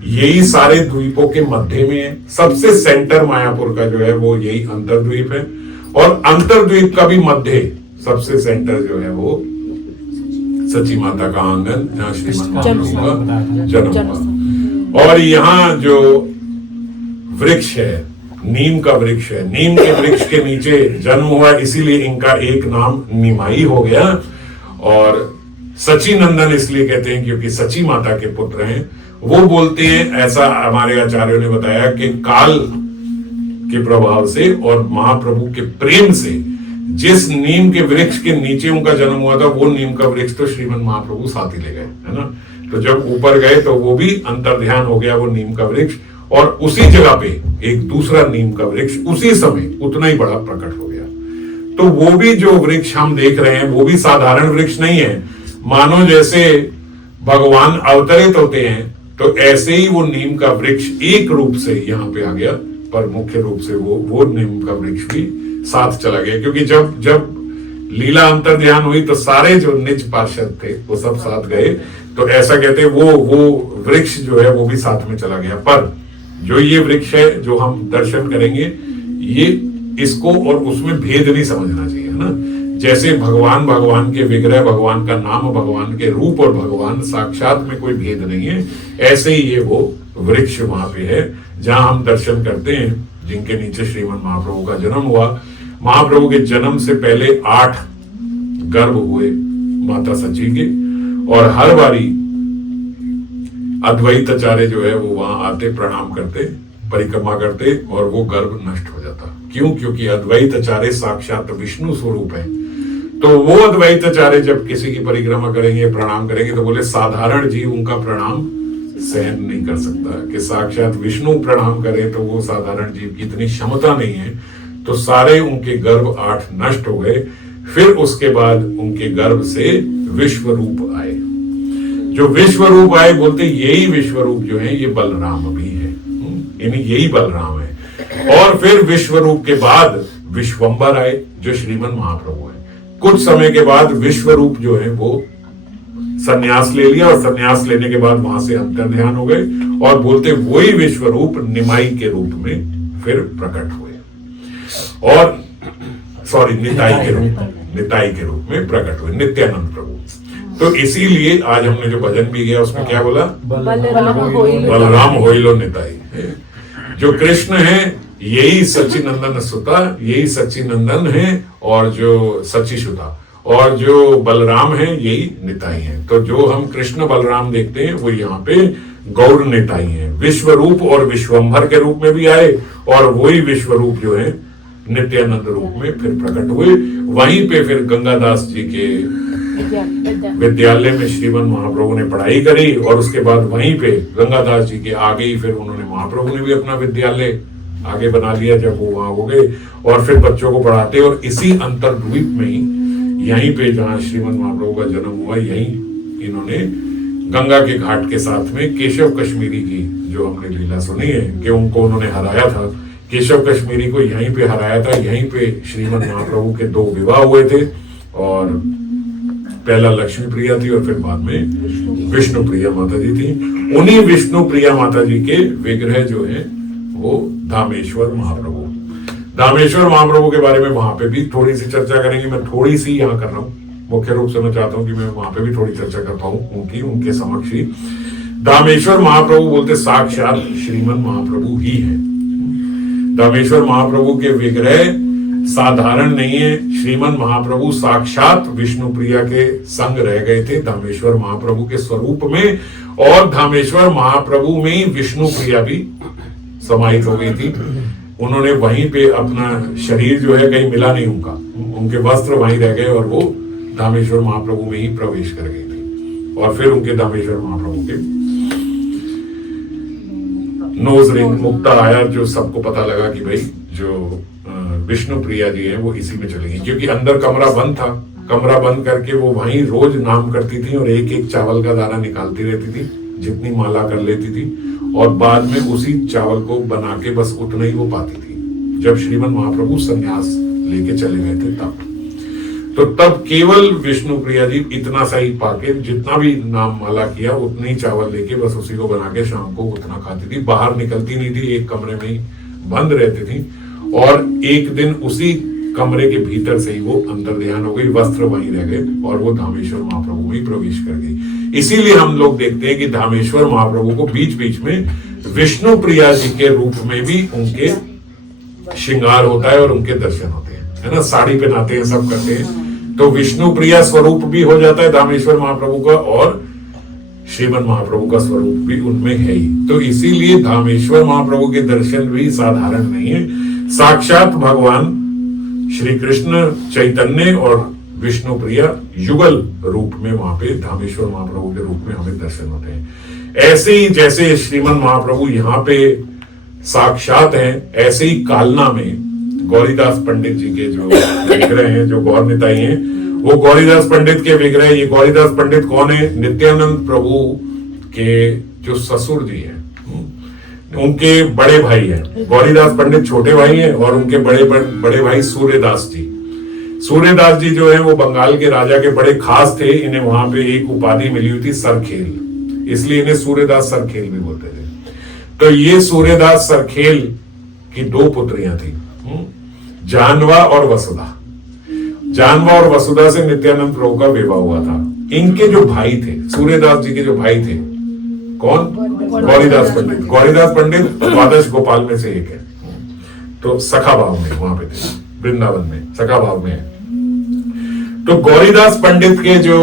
यही सारे द्वीपों के मध्य में है, सबसे सेंटर मायापुर का जो है वो यही अंतरद्वीप है। और अंतरद्वीप का भी मध्य सबसे सेंटर जो है वो सची माता का आंगन, जहाँ श्रीमद महाप्रभु का जन्म हुआ। और यहाँ जो वृक्ष है, नीम का वृक्ष है, नीम के वृक्ष के नीचे जन्म हुआ, इसीलिए इनका एक नाम निमाई हो गया। और सची नंदन इसलिए कहते हैं क्योंकि सची माता के पुत्र हैं। वो बोलते हैं, ऐसा हमारे आचार्यों ने बताया कि काल के प्रभाव से और महाप्रभु के प्रेम से जिस नीम के वृक्ष के नीचे उनका जन्म हुआ था, वो नीम का वृक्ष तो श्रीमद महाप्रभु साथ ही ले गए, है ना। तो जब ऊपर गए तो वो भी अंतर्ध्यान हो गया वो नीम का वृक्ष, और उसी जगह पे एक दूसरा नीम का वृक्ष उसी समय उतना ही बड़ा प्रकट हो गया। तो वो भी जो वृक्ष हम देख रहे हैं वो भी साधारण वृक्ष नहीं है। मानो जैसे भगवान अवतरित होते हैं तो ऐसे ही वो नीम का वृक्ष एक रूप से यहाँ पे आ गया, पर मुख्य रूप से वो नीम का वृक्ष भी साथ चला गया। क्योंकि जब लीला अंतर ध्यान हुई तो सारे जो निज पार्षद थे वो सब साथ गए। तो ऐसा कहते वो वृक्ष जो है वो भी साथ में चला गया। पर जो ये वृक्ष है जो हम दर्शन करेंगे, ये इसको और उसमें भेद नहीं समझना चाहिए, है ना। जैसे भगवान के विग्रह, भगवान का नाम, भगवान के रूप और भगवान साक्षात में कोई भेद नहीं है, ऐसे ही ये वो वृक्ष वहां पे है जहां हम दर्शन करते हैं, जिनके नीचे श्रीमद महाप्रभु का जन्म हुआ। महाप्रभु के जन्म से पहले 8 गर्भ हुए माता सची के, और हर बारी अद्वैताचार्य जो है वो वहां आते, प्रणाम करते, परिक्रमा करते, और वो गर्भ नष्ट हो जाता। क्यों? क्योंकि अद्वैताचार्य साक्षात विष्णु स्वरूप है। तो वो अद्वैताचार्य जब किसी की परिक्रमा करेंगे, प्रणाम करेंगे, तो बोले साधारण जीव उनका प्रणाम सहन नहीं कर सकता, कि साक्षात विष्णु प्रणाम करे तो वो साधारण जीव की इतनी क्षमता नहीं है। तो सारे उनके गर्भ 8 नष्ट हो गए। फिर उसके बाद उनके गर्भ से विश्व रूप आए। जो विश्व रूप आए, बोलते यही विश्व रूप जो है ये बलराम भी है, यानी यही बलराम है। और फिर विश्व रूप के बाद विश्वंभर आए जो श्रीमद महाप्रभु है। कुछ समय के बाद विश्व रूप जो है वो संन्यास ले लिया, और संन्यास लेने के बाद वहां से अंतर्ध्यान हो गए, और बोलते वही विश्व रूप निमाई के रूप में फिर प्रकट हुए, और निताई के रूप में प्रकट हुए, नित्यानंद प्रभु। तो इसीलिए आज हमने जो भजन भी किया उसमें क्या बोला? बलराम होइलो निताई। जो कृष्ण है यही सच्चिनंदन सुता, यही सच्चिनंदन है, और जो सची सुता, और जो बलराम है यही निताई है। तो जो हम कृष्ण बलराम देखते हैं वो यहाँ पे गौर निताई है। विश्व रूप और विश्वंभर के रूप में भी आए, और वही विश्व रूप जो है नित्यानंद रूप में फिर प्रकट हुए। वहीं पे फिर गंगादास जी के विद्यालय में श्रीमद महाप्रभु ने पढ़ाई करी, और उसके बाद वहीं पे गंगादास जी के आगे ही फिर उन्होंने, महाप्रभु ने भी अपना विद्यालय आगे बना लिया जब वो वहां हो गए, और फिर बच्चों को पढ़ाते। और इसी अंतरद्वीप में ही, यहीं पे जहाँ श्रीमद महाप्रभु का जन्म हुआ, यहीं इन्होंने गंगा के घाट के साथ में केशव कश्मीरी की जो हमने लीला सुनी है कि उनको उन्होंने हराया था, केशव कश्मीरी को यहीं पे हराया था। यहीं पे श्रीमद महाप्रभु के 2 विवाह हुए थे, और पहला लक्ष्मी प्रिया थी और फिर बाद में विष्णु प्रिया माता जी थी। उन्हीं विष्णु प्रिया माता जी के विग्रह जो है वो धामेश्वर महाप्रभु। धामेश्वर महाप्रभु के बारे में वहां पे भी थोड़ी सी चर्चा करेंगे। मैं थोड़ी सी यहाँ कर रहा हूँ, मुख्य रूप से मैं चाहता हूँ कि मैं वहां पे भी थोड़ी चर्चा कर पाऊँ उनके समक्ष ही। धामेश्वर महाप्रभु बोलते साक्षात श्रीमद महाप्रभु ही है। धामेश्वर महाप्रभु के विग्रह साधारण नहीं है। श्रीमद महाप्रभु साक्षात विष्णु प्रिया के संग रह गए थे धामेश्वर महाप्रभु के स्वरूप में, और धामेश्वर महाप्रभु में ही विष्णु प्रिया भी समाहित हो गई थी। उन्होंने वहीं पे अपना शरीर जो है कहीं मिला नहीं उनका, उनके वस्त्र वहीं रह गए और वो धामेश्वर महाप्रभु में ही प्रवेश कर गई थी। और फिर उनके धामेश्वर महाप्रभु के नोज रिंग मुक्ता आया, जो सबको पता लगा कि भाई जो विष्णु प्रिया जी हैं वो इसी में चली गई, क्योंकि अंदर कमरा बंद था। कमरा बंद करके वो वहीं रोज नाम करती थी और एक एक चावल का दाना निकालती रहती थी, जितनी माला कर लेती थी, और बाद में उसी चावल को बना के बस उतना ही वो पाती थी। जब श्रीमन महाप्रभु संन्यास लेके चले गए थे तब केवल विष्णु प्रिया जी इतना सा ही पाके, जितना भी नाम माला किया उतनी ही चावल लेके बस उसी को बना के शाम को उतना खाती थी। बाहर निकलती नहीं थी, एक कमरे में ही बंद रहती थी। और एक दिन उसी कमरे के भीतर से ही वो अंतर ध्यान हो गई, वस्त्र वहीं रह गए और वो धामेश्वर महाप्रभु में ही प्रवेश कर गई। इसीलिए हम लोग देखते हैं कि धामेश्वर महाप्रभु को बीच बीच में विष्णु प्रिया जी के रूप में भी उनके श्रृंगार होता है और उनके दर्शन होते हैं, है ना। साड़ी पहनाते हैं, सब करते हैं, तो विष्णु प्रिया स्वरूप भी हो जाता है धामेश्वर महाप्रभु का, और श्रीमन महाप्रभु का स्वरूप भी उनमें है ही। तो इसीलिए धामेश्वर महाप्रभु के दर्शन भी साधारण नहीं है। साक्षात भगवान श्री कृष्ण चैतन्य और विष्णु प्रिया युगल रूप में वहां पे धामेश्वर महाप्रभु के रूप में हमें दर्शन होते हैं। ऐसे ही जैसे श्रीमन महाप्रभु यहाँ पे साक्षात हैं, ऐसे ही कालना में गौरीदास पंडित जी के जो विग्रह हैं, जो गौर निताई हैं, वो गौरीदास पंडित के विग्रह। ये गौरीदास पंडित कौन है? नित्यानंद प्रभु के जो ससुर जी हैं, उनके बड़े भाई हैं। गौरीदास पंडित छोटे भाई हैं और उनके बड़े भाई सूर्यदास जी। सूर्यदास जी जो है वो बंगाल के राजा के बड़े खास थे। इन्हें वहां पे एक उपाधि मिली हुई थी सरखेल, इसलिए इन्हें सूर्यदास सरखेल भी बोलते थे। तो ये सूर्यदास सरखेल की दो पुत्रियां थी, जानवा और वसुधा। जानवा और वसुधा से नित्यानंद प्रभु का विवाह हुआ था। इनके जो भाई थे, सूर्यदास जी के जो भाई थे, कौन? गौरीदास पंडित। गौरीदास पंडित द्वादश गोपाल में से एक है। तो सखा भाव में वहां पे थे, वृंदावन में सखा भाव में है। तो गौरीदास पंडित के जो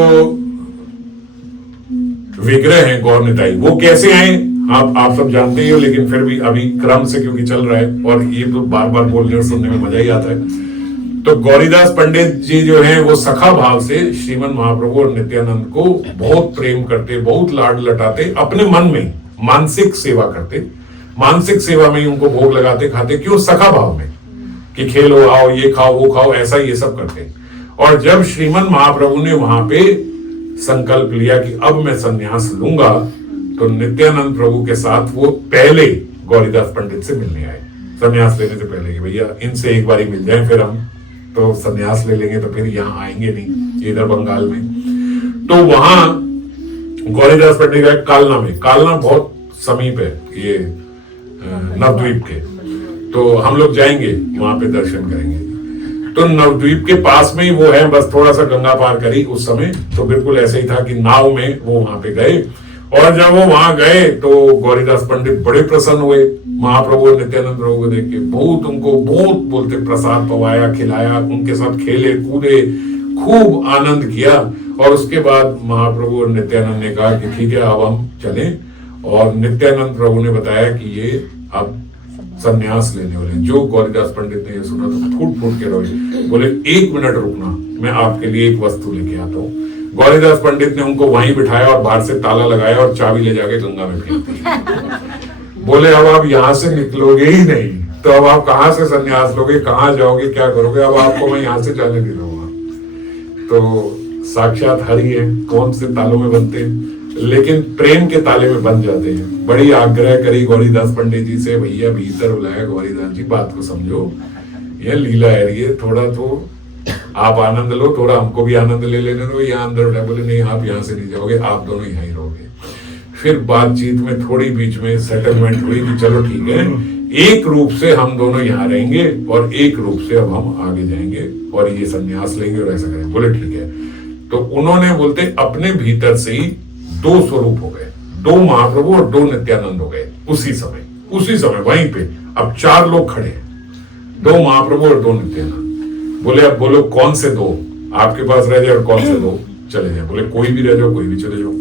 विग्रह हैं गौर निताई, वो कैसे आए आप सब जानते ही हो, लेकिन फिर भी अभी क्रम से क्योंकि चल रहा है और ये तो बार बार बोलने और सुनने में मजा ही आता है। तो गौरीदास पंडित जी जो हैं वो सखा भाव से श्रीमन महाप्रभु और नित्यानंद को बहुत प्रेम करते, बहुत लाड लटाते, अपने मन में मानसिक सेवा करते, मानसिक सेवा में ही उनको भोग लगाते, खाते। क्यों? सखा भाव में कि खेलो, आओ, ये खाओ, वो खाओ, ऐसा ये सब करते। और जब श्रीमन महाप्रभु ने वहां पे संकल्प लिया कि अब मैं संन्यास लूंगा, तो नित्यानंद प्रभु के साथ वो पहले गौरीदास पंडित से मिलने आए, संन्यास लेने से पहले, कि भैया इनसे एक बार मिल जाए, फिर हम तो संन्यास ले लेंगे, तो फिर यहाँ आएंगे नहीं इधर बंगाल में। तो वहां गौरीदास पंडित गए कालना में। कालना बहुत समीप है ये नवद्वीप के, तो हम लोग जाएंगे वहां पे, दर्शन करेंगे। तो नवद्वीप के पास में ही वो है, बस थोड़ा सा गंगा पार करी उस समय। तो बिल्कुल ऐसे ही था कि नाव में वो वहां पे गए, और जब वो वहां गए तो गौरीदास पंडित बड़े प्रसन्न हुए महाप्रभु और नित्यानंद प्रभु को देख के। बहुत बोलते प्रसाद पवाया, खिलाया, उनके साथ खेले कूदे, खूब आनंद किया। और उसके बाद महाप्रभु और नित्यानंद ने कहा कि ठीक है, अब हम चलें। और नित्यानंद प्रभु ने बताया कि ये अब संन्यास लेने वाले। जो गौरीदास पंडित ने ये सुना तो फूट के रोए, बोले 1 मिनट रुकना, मैं आपके लिए एक वस्तु लेके आता हूँ। गौरीदास पंडित ने उनको वहीं बिठाया और बाहर से ताला लगाया और चाबी ले जाके गंगा में फेंक दी। बोले अब आप यहाँ से निकलोगे ही नहीं, तो अब आप कहाँ से संन्यास लोगे, कहाँ जाओगे, क्या करोगे? अब आपको मैं यहाँ से जाने नहीं दूंगा। तो साक्षात हरि है, कौन से तालों में बनते हैं, लेकिन प्रेम के ताले में बन जाते हैं। बड़ी आग्रह करी गौरीदास पंडित जी से, भैया भीतर बुलाया, गौरीदास जी बात को समझो, यह लीला है, ये थोड़ा तो आप आनंद लो, थोड़ा हमको भी आनंद ले लेने दो। यहाँ अंदर उठा, बोले नहीं, आप यहाँ से नहीं जाओगे, आप दोनों यहाँ ही रहोगे। फिर बातचीत में थोड़ी बीच में सेटलमेंट हुई कि चलो ठीक है, एक रूप से हम दोनों यहाँ रहेंगे और एक रूप से अब हम आगे जाएंगे और ये संन्यास लेंगे और ऐसा करेंगे। बोले ठीक है। तो उन्होंने बोलते अपने भीतर से ही 2 स्वरूप हो गए, 2 महाप्रभु और 2 नित्यानंद हो गए उसी समय वहीं पे। अब 4 लोग खड़े हैं, 2 महाप्रभु और 2 नित्यानंद। बोले अब बोलो कौन से 2 आपके पास रह जाए और कौन से 2 चले जाए? बोले कोई भी रह जाओ, कोई भी चले जाओ।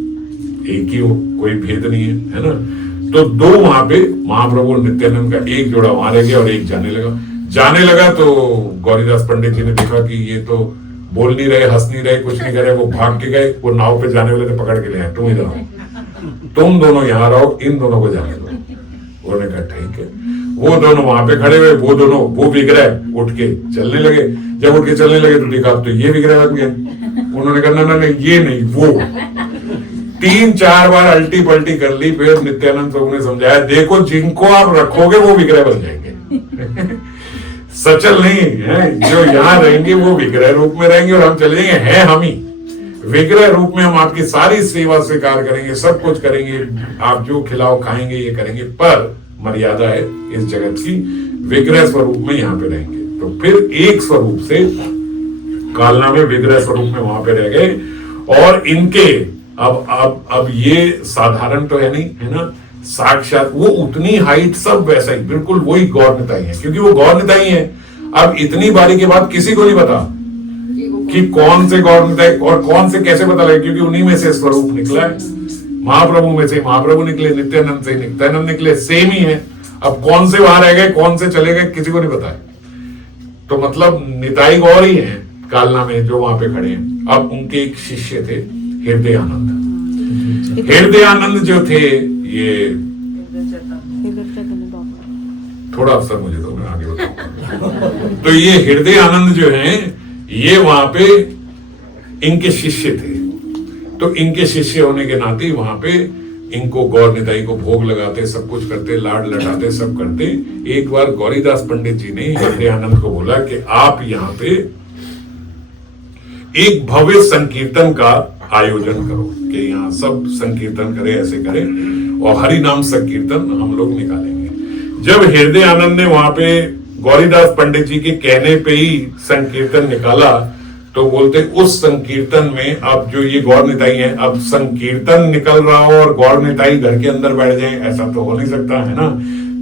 एक ही हो, कोई भेद नहीं है ना। तो दो वहां पे महाप्रभु और नित्यानंद का एक जोड़ा वहां रह गया और एक जाने लगा। तो गौरीदास पंडित जी ने देखा कि ये तो बोल नहीं रहे, हंस नहीं रहे, कुछ नहीं कर रहे, वो भाग के गए। वो नाव पे जाने वाले थे, पकड़ के ले आए, तुम इधर आओ, तुम दोनों यहाँ रहो, इन दोनों को जाने दो। उन्होंने कहा ठीक है। वो दोनों वहां पे खड़े हुए, वो विग्रह उठ के चलने लगे। जब उठ के चलने लगे तो देखा तो ये विग्रह बन गया। उन्होंने कहा ना ये नहीं, वो 3-4 बार अल्टी पल्टी कर ली। फिर नित्यानंद प्रभु ने समझाया, देखो जिनको आप रखोगे वो विग्रह बन जाएंगे, सचल नहीं है। जो यहाँ रहेंगे वो विग्रह रूप में रहेंगे और हम चले जाएंगे, है हम ही विग्रह रूप में। हम आपकी सारी सेवा स्वीकार करेंगे, सब कुछ करेंगे, आप जो खिलाओ खाएंगे, ये करेंगे, पर मर्यादा है इस जगत की। विग्रह स्वरूप में यहाँ पे रहेंगे। तो फिर एक स्वरूप से कालना में विग्रह स्वरूप में वहां पे रह गए। और इनके अब ये साधारण तो है नहीं, है ना, साक्षात वो उतनी हाइट, सब वैसा ही बिल्कुल वही गौर निताई है, क्योंकि वो गौर निताई है। अब इतनी बारी के बाद किसी को नहीं पता कि कौन से गौर निताई और कौन से कैसे पता लगे, क्योंकि उन्हीं में से स्वरूप निकला है। महाप्रभु में से महाप्रभु निकले, नित्यानंद से नित्यानंद निकले, सेम ही है। अब कौन से वहां रह गए, कौन से चले गए, किसी को नहीं पता है। तो मतलब निताई गौर ही है कालना में जो वहां पे खड़े हैं। अब उनके एक शिष्य थे हृदय आनंद। हृदय आनंद जो थे, ये थोड़ा अवसर मुझे दो, मैं आगे बताऊंगा। तो ये हृदय आनंद जो हैं, ये वहां पे इनके शिष्य थे। तो इनके शिष्य होने के नाते वहां पे इनको गौर निताई को भोग लगाते, सब कुछ करते, लाड लटाते, सब करते। एक बार गौरीदास पंडित जी ने हृदय आनंद को बोला कि आप यहाँ पे एक भव्य संकीर्तन का आयोजन करो, कि यहाँ सब संकीर्तन करे, ऐसे करें, और हरि नाम संकीर्तन हम लोग निकालेंगे। जब हृदय आनंद ने वहां पे गौरीदास पंडित जी के कहने पे ही संकीर्तन निकाला, तो बोलते उस संकीर्तन में अब जो ये गौर निताई है, अब संकीर्तन निकल रहा हो और गौर निताई घर के अंदर बैठ जाए, ऐसा तो हो नहीं सकता, है ना।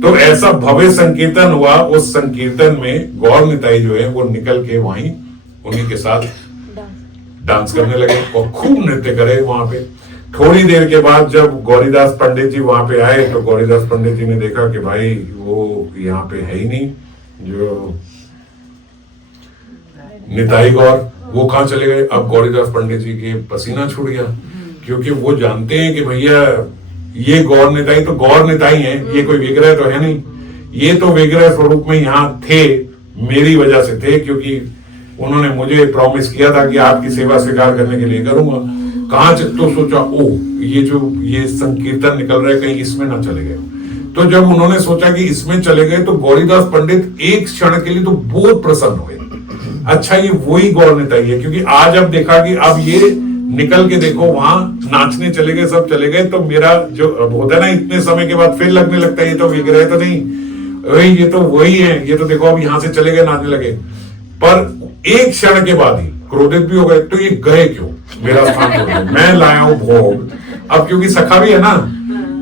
तो ऐसा भव्य संकीर्तन हुआ। उस संकीर्तन में गौर निताई जो है वो निकल के वहीं उन्हीं के साथ डांस करने लगे और खूब नृत्य करे वहां पे। थोड़ी देर के बाद जब गौरीदास पंडित जी वहां पे आए, तो गौरीदास पंडित जी ने देखा कि भाई वो यहाँ पे है ही नहीं, जो निताई गौर, वो कहाँ चले गए। अब गौरीदास पंडित जी के पसीना छूट गया, क्योंकि वो जानते हैं कि भैया ये गौर निताई तो गौर निताई है, ये कोई विग्रह तो है नहीं। ये तो विग्रह स्वरूप में यहाँ थे, मेरी वजह से थे, क्योंकि उन्होंने मुझे प्रॉमिस किया था कि आपकी सेवा स्वीकार करने के लिए करूंगा। कहाँ तो सोचा, ओह ये संकीर्तन निकल रहा है, कहीं इसमें ना चले गए। तो जब उन्होंने सोचा कि इसमें चले गए, तो गौरीदास पंडित एक क्षण के लिए तो बहुत प्रसन्न हुए। अच्छा, ये वही गौर निताई है, क्योंकि आज अब देखा कि अब ये निकल के देखो वहां नाचने चले गए, सब चले गए। तो मेरा जो होता है ना, इतने समय के बाद फिर लगने लगता है ये तो विग्रह तो नहीं, ये तो वही है, ये तो देखो अब यहां से चले गए, नाचने लगे। पर एक क्षण के बाद ही क्रोधित भी हो गए, तो ये गए क्यों, मेरा स्थान छोड़ गए, मैं लाया हूं भोग। अब क्योंकि सखा भी है ना,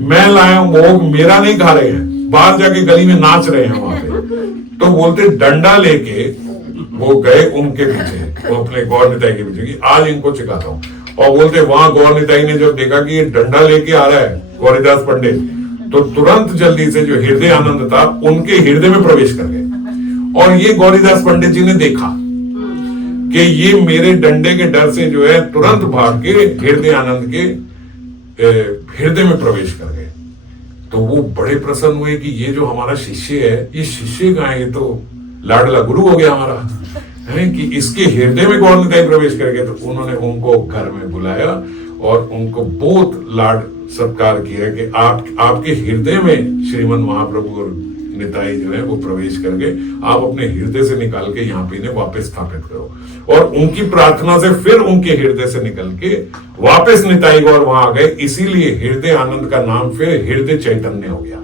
मैं लाया हूं भोग, मेरा नहीं खा रहे हैं, बाहर जाके गली में नाच रहे हैं वहां पे। तो बोलते डंडा लेके वो गए उनके पीछे, वो अपने गौर निताई के पीछे, कि आज इनको चिकाता हूं। और बोलते वहां गौर निताई ने जब देखा कि ये डंडा लेके आ रहा है गौरीदास पंडित, तो तुरंत जल्दी से जो हृदय आनंद था उनके हृदय में प्रवेश कर गए। और ये गौरीदास पंडित जी ने देखा कि ये मेरे डंडे के डर से जो है तुरंत भाग के हृदय आनंद के हृदय में प्रवेश कर गए। तो वो बड़े प्रसन्न हुए कि ये जो हमारा शिष्य है, ये शिष्य का है, ये तो लाडला गुरु हो गया हमारा, है कि इसके हृदय में गौर निताई प्रवेश कर गए। तो उन्होंने उनको घर में बुलाया और उनको बहुत लाड सत्कार किया कि आपके हृदय में श्रीमन महाप्रभु और निताई जो है वो प्रवेश कर गए, आप अपने हृदय से निकाल के यहाँ पे इन्हें वापस स्थापित करो। और उनकी प्रार्थना से फिर उनके हृदय से निकल के वापस निताई गौर वहां आ गए। इसीलिए हृदय आनंद का नाम फिर हृदय चैतन्य हो गया,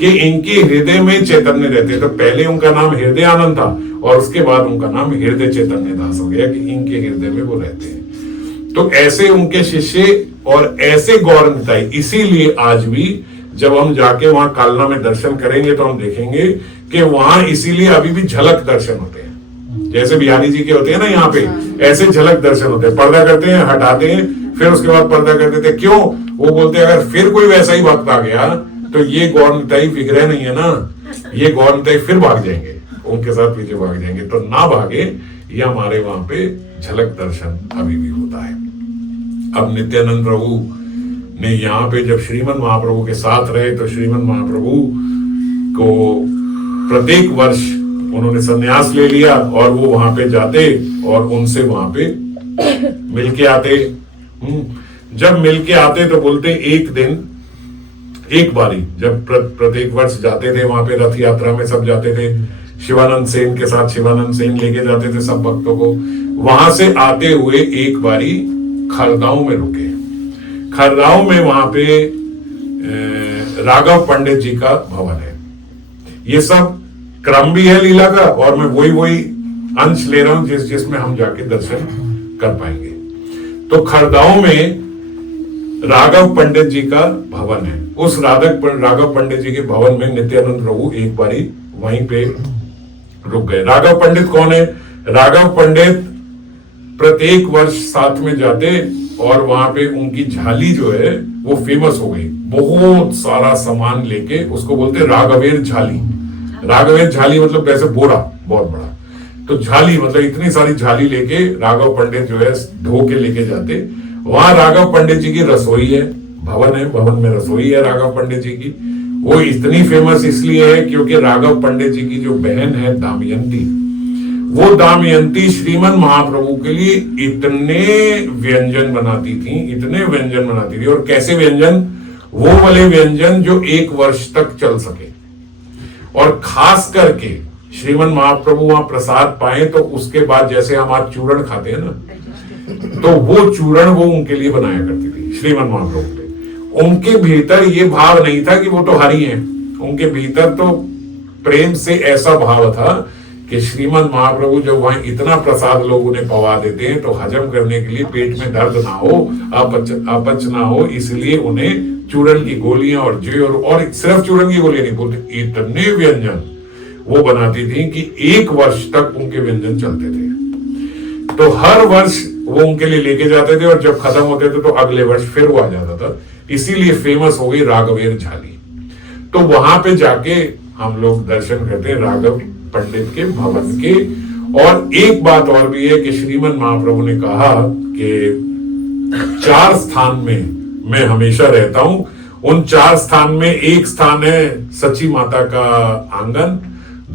कि इनके हृदय में चैतन्य रहते। तो पहले उनका नाम हृदय आनंद था और उसके बाद उनका नाम हृदय चैतन्य दास हो गया, कि इनके हृदय में वो रहते हैं। तो ऐसे उनके शिष्य और ऐसे गौर निताई, इसीलिए आज भी जब हम जाके वहां कालना में दर्शन करेंगे तो हम देखेंगे कि वहां इसीलिए अभी भी झलक दर्शन होते हैं, जैसे बिहारी जी के होते हैं ना यहाँ पे, ऐसे झलक दर्शन होते हैं। पर्दा करते हैं, हटाते हैं, फिर उसके बाद पर्दा कर देते हैं। क्यों? वो बोलते अगर फिर कोई वैसा ही भक्त आ गया तो ये गौर निताई विग्रह नहीं है ना, ये गौर निताई फिर भाग जाएंगे, उनके साथ पीछे भाग जाएंगे। तो ना भागे, ये हमारे वहां पे झलक दर्शन अभी भी होता है। अब नित्यानंद प्रभु ने यहाँ पे जब श्रीमन महाप्रभु के साथ रहे तो श्रीमन महाप्रभु को प्रत्येक वर्ष उन्होंने संन्यास ले लिया और वो वहां पे जाते और उनसे वहां पे मिलके आते। जब मिलके आते तो बोलते एक दिन एक बारी, जब प्रत्येक वर्ष जाते थे वहां पे रथ यात्रा में सब जाते थे, शिवानंद सेन के साथ शिवानंद सेन लेके जाते थे सब भक्तों को। वहां से आते हुए एक बारी खरगांव में रुके। खरगांव में वहां पे राघव पंडित जी का भवन है। ये सब क्रम भी है लीला का, और मैं वही अंश ले रहा हूं जिसमें हम जाके दर्शन कर पाएंगे। तो खरगांव में राघव पंडित जी का भवन है। उस राघव पंडित जी के भवन में नित्यानंद प्रभु एक बारी वहीं पे रुक गए। राघव पंडित कौन है? राघव पंडित प्रत्येक वर्ष साथ में जाते और वहां पे उनकी झाली जो है वो फेमस हो गई। बहुत सारा सामान लेके, उसको बोलते राघवेर झाली। राघवेर झाली मतलब वैसे बोरा बहुत बड़ा, तो झाली मतलब इतनी सारी झाली लेके राघव पंडित जो है ढो के लेके जाते। वहां राघव पंडित जी की रसोई है, भवन है, भवन में रसोई है राघव पंडित जी की। वो इतनी फेमस इसलिए है क्योंकि राघव पंडित जी की जो बहन है दमयंती, वो दमयंती श्रीमन महाप्रभु के लिए इतने व्यंजन बनाती थी, इतने व्यंजन बनाती थी। और कैसे व्यंजन? वो वाले व्यंजन जो एक वर्ष तक चल सके। और खास करके श्रीमन महाप्रभु वहां प्रसाद पाए तो उसके बाद जैसे हम आज चूरण खाते हैं ना, तो वो चूरण वो उनके लिए बनाया करती थी श्रीमन महाप्रभु के। उनके भीतर ये भाव नहीं था कि वो तो हरि हैं, उनके भीतर तो प्रेम से ऐसा भाव था कि श्रीमन महाप्रभु जब वहां इतना प्रसाद लोग उन्हें पवा देते हैं तो हजम करने के लिए पेट में दर्द ना हो, अपच ना हो, इसलिए उन्हें चूरण की गोलियां और जे और सिर्फ चूरण की गोलियां नहीं बोलते, इतने व्यंजन वो बनाती थी कि एक वर्ष तक उनके व्यंजन चलते थे। तो हर वर्ष वो उनके लिए लेके जाते थे और जब खत्म होते थे तो अगले वर्ष फिर वो आ जाता था। इसीलिए फेमस हो गई राघवेर झाली। तो वहां पे जाके हम लोग दर्शन करते हैं राघव पंडित के भवन के। और एक बात और भी है कि श्रीमन महाप्रभु ने कहा कि 4 स्थान में मैं हमेशा रहता हूं। उन 4 स्थान में एक स्थान है सची माता का आंगन,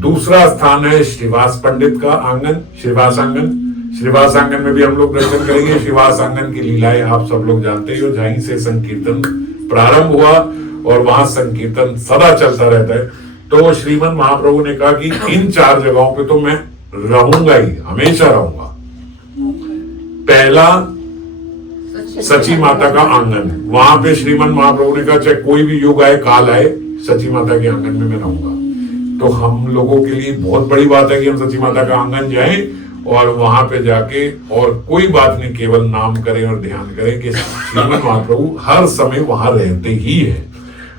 दूसरा स्थान है श्रीवास पंडित का आंगन, श्रीवास आंगन। श्रीवास आंगन में भी हम लोग दर्शन करेंगे। श्रीवास आंगन की लीलाएं आप सब लोग जानते हो, जहीं से संकीर्तन प्रारंभ हुआ और वहां संकीर्तन सदा चलता रहता है। तो श्रीमन महाप्रभु ने कहा कि इन 4 जगहों पे तो मैं रहूंगा ही, हमेशा रहूंगा। पहला सची माता का आंगन है, वहां पे श्रीमन महाप्रभु ने कहा चाहे कोई भी युग आए काल आए, सची माता के आंगन में मैं रहूंगा। तो हम लोगों के लिए बहुत बड़ी बात है कि हम सची माता का आंगन जाएं और वहां पे जाके और कोई बात नहीं, केवल नाम करें और ध्यान करें कि श्रीमन महाप्रभु हर समय वहां रहते ही है।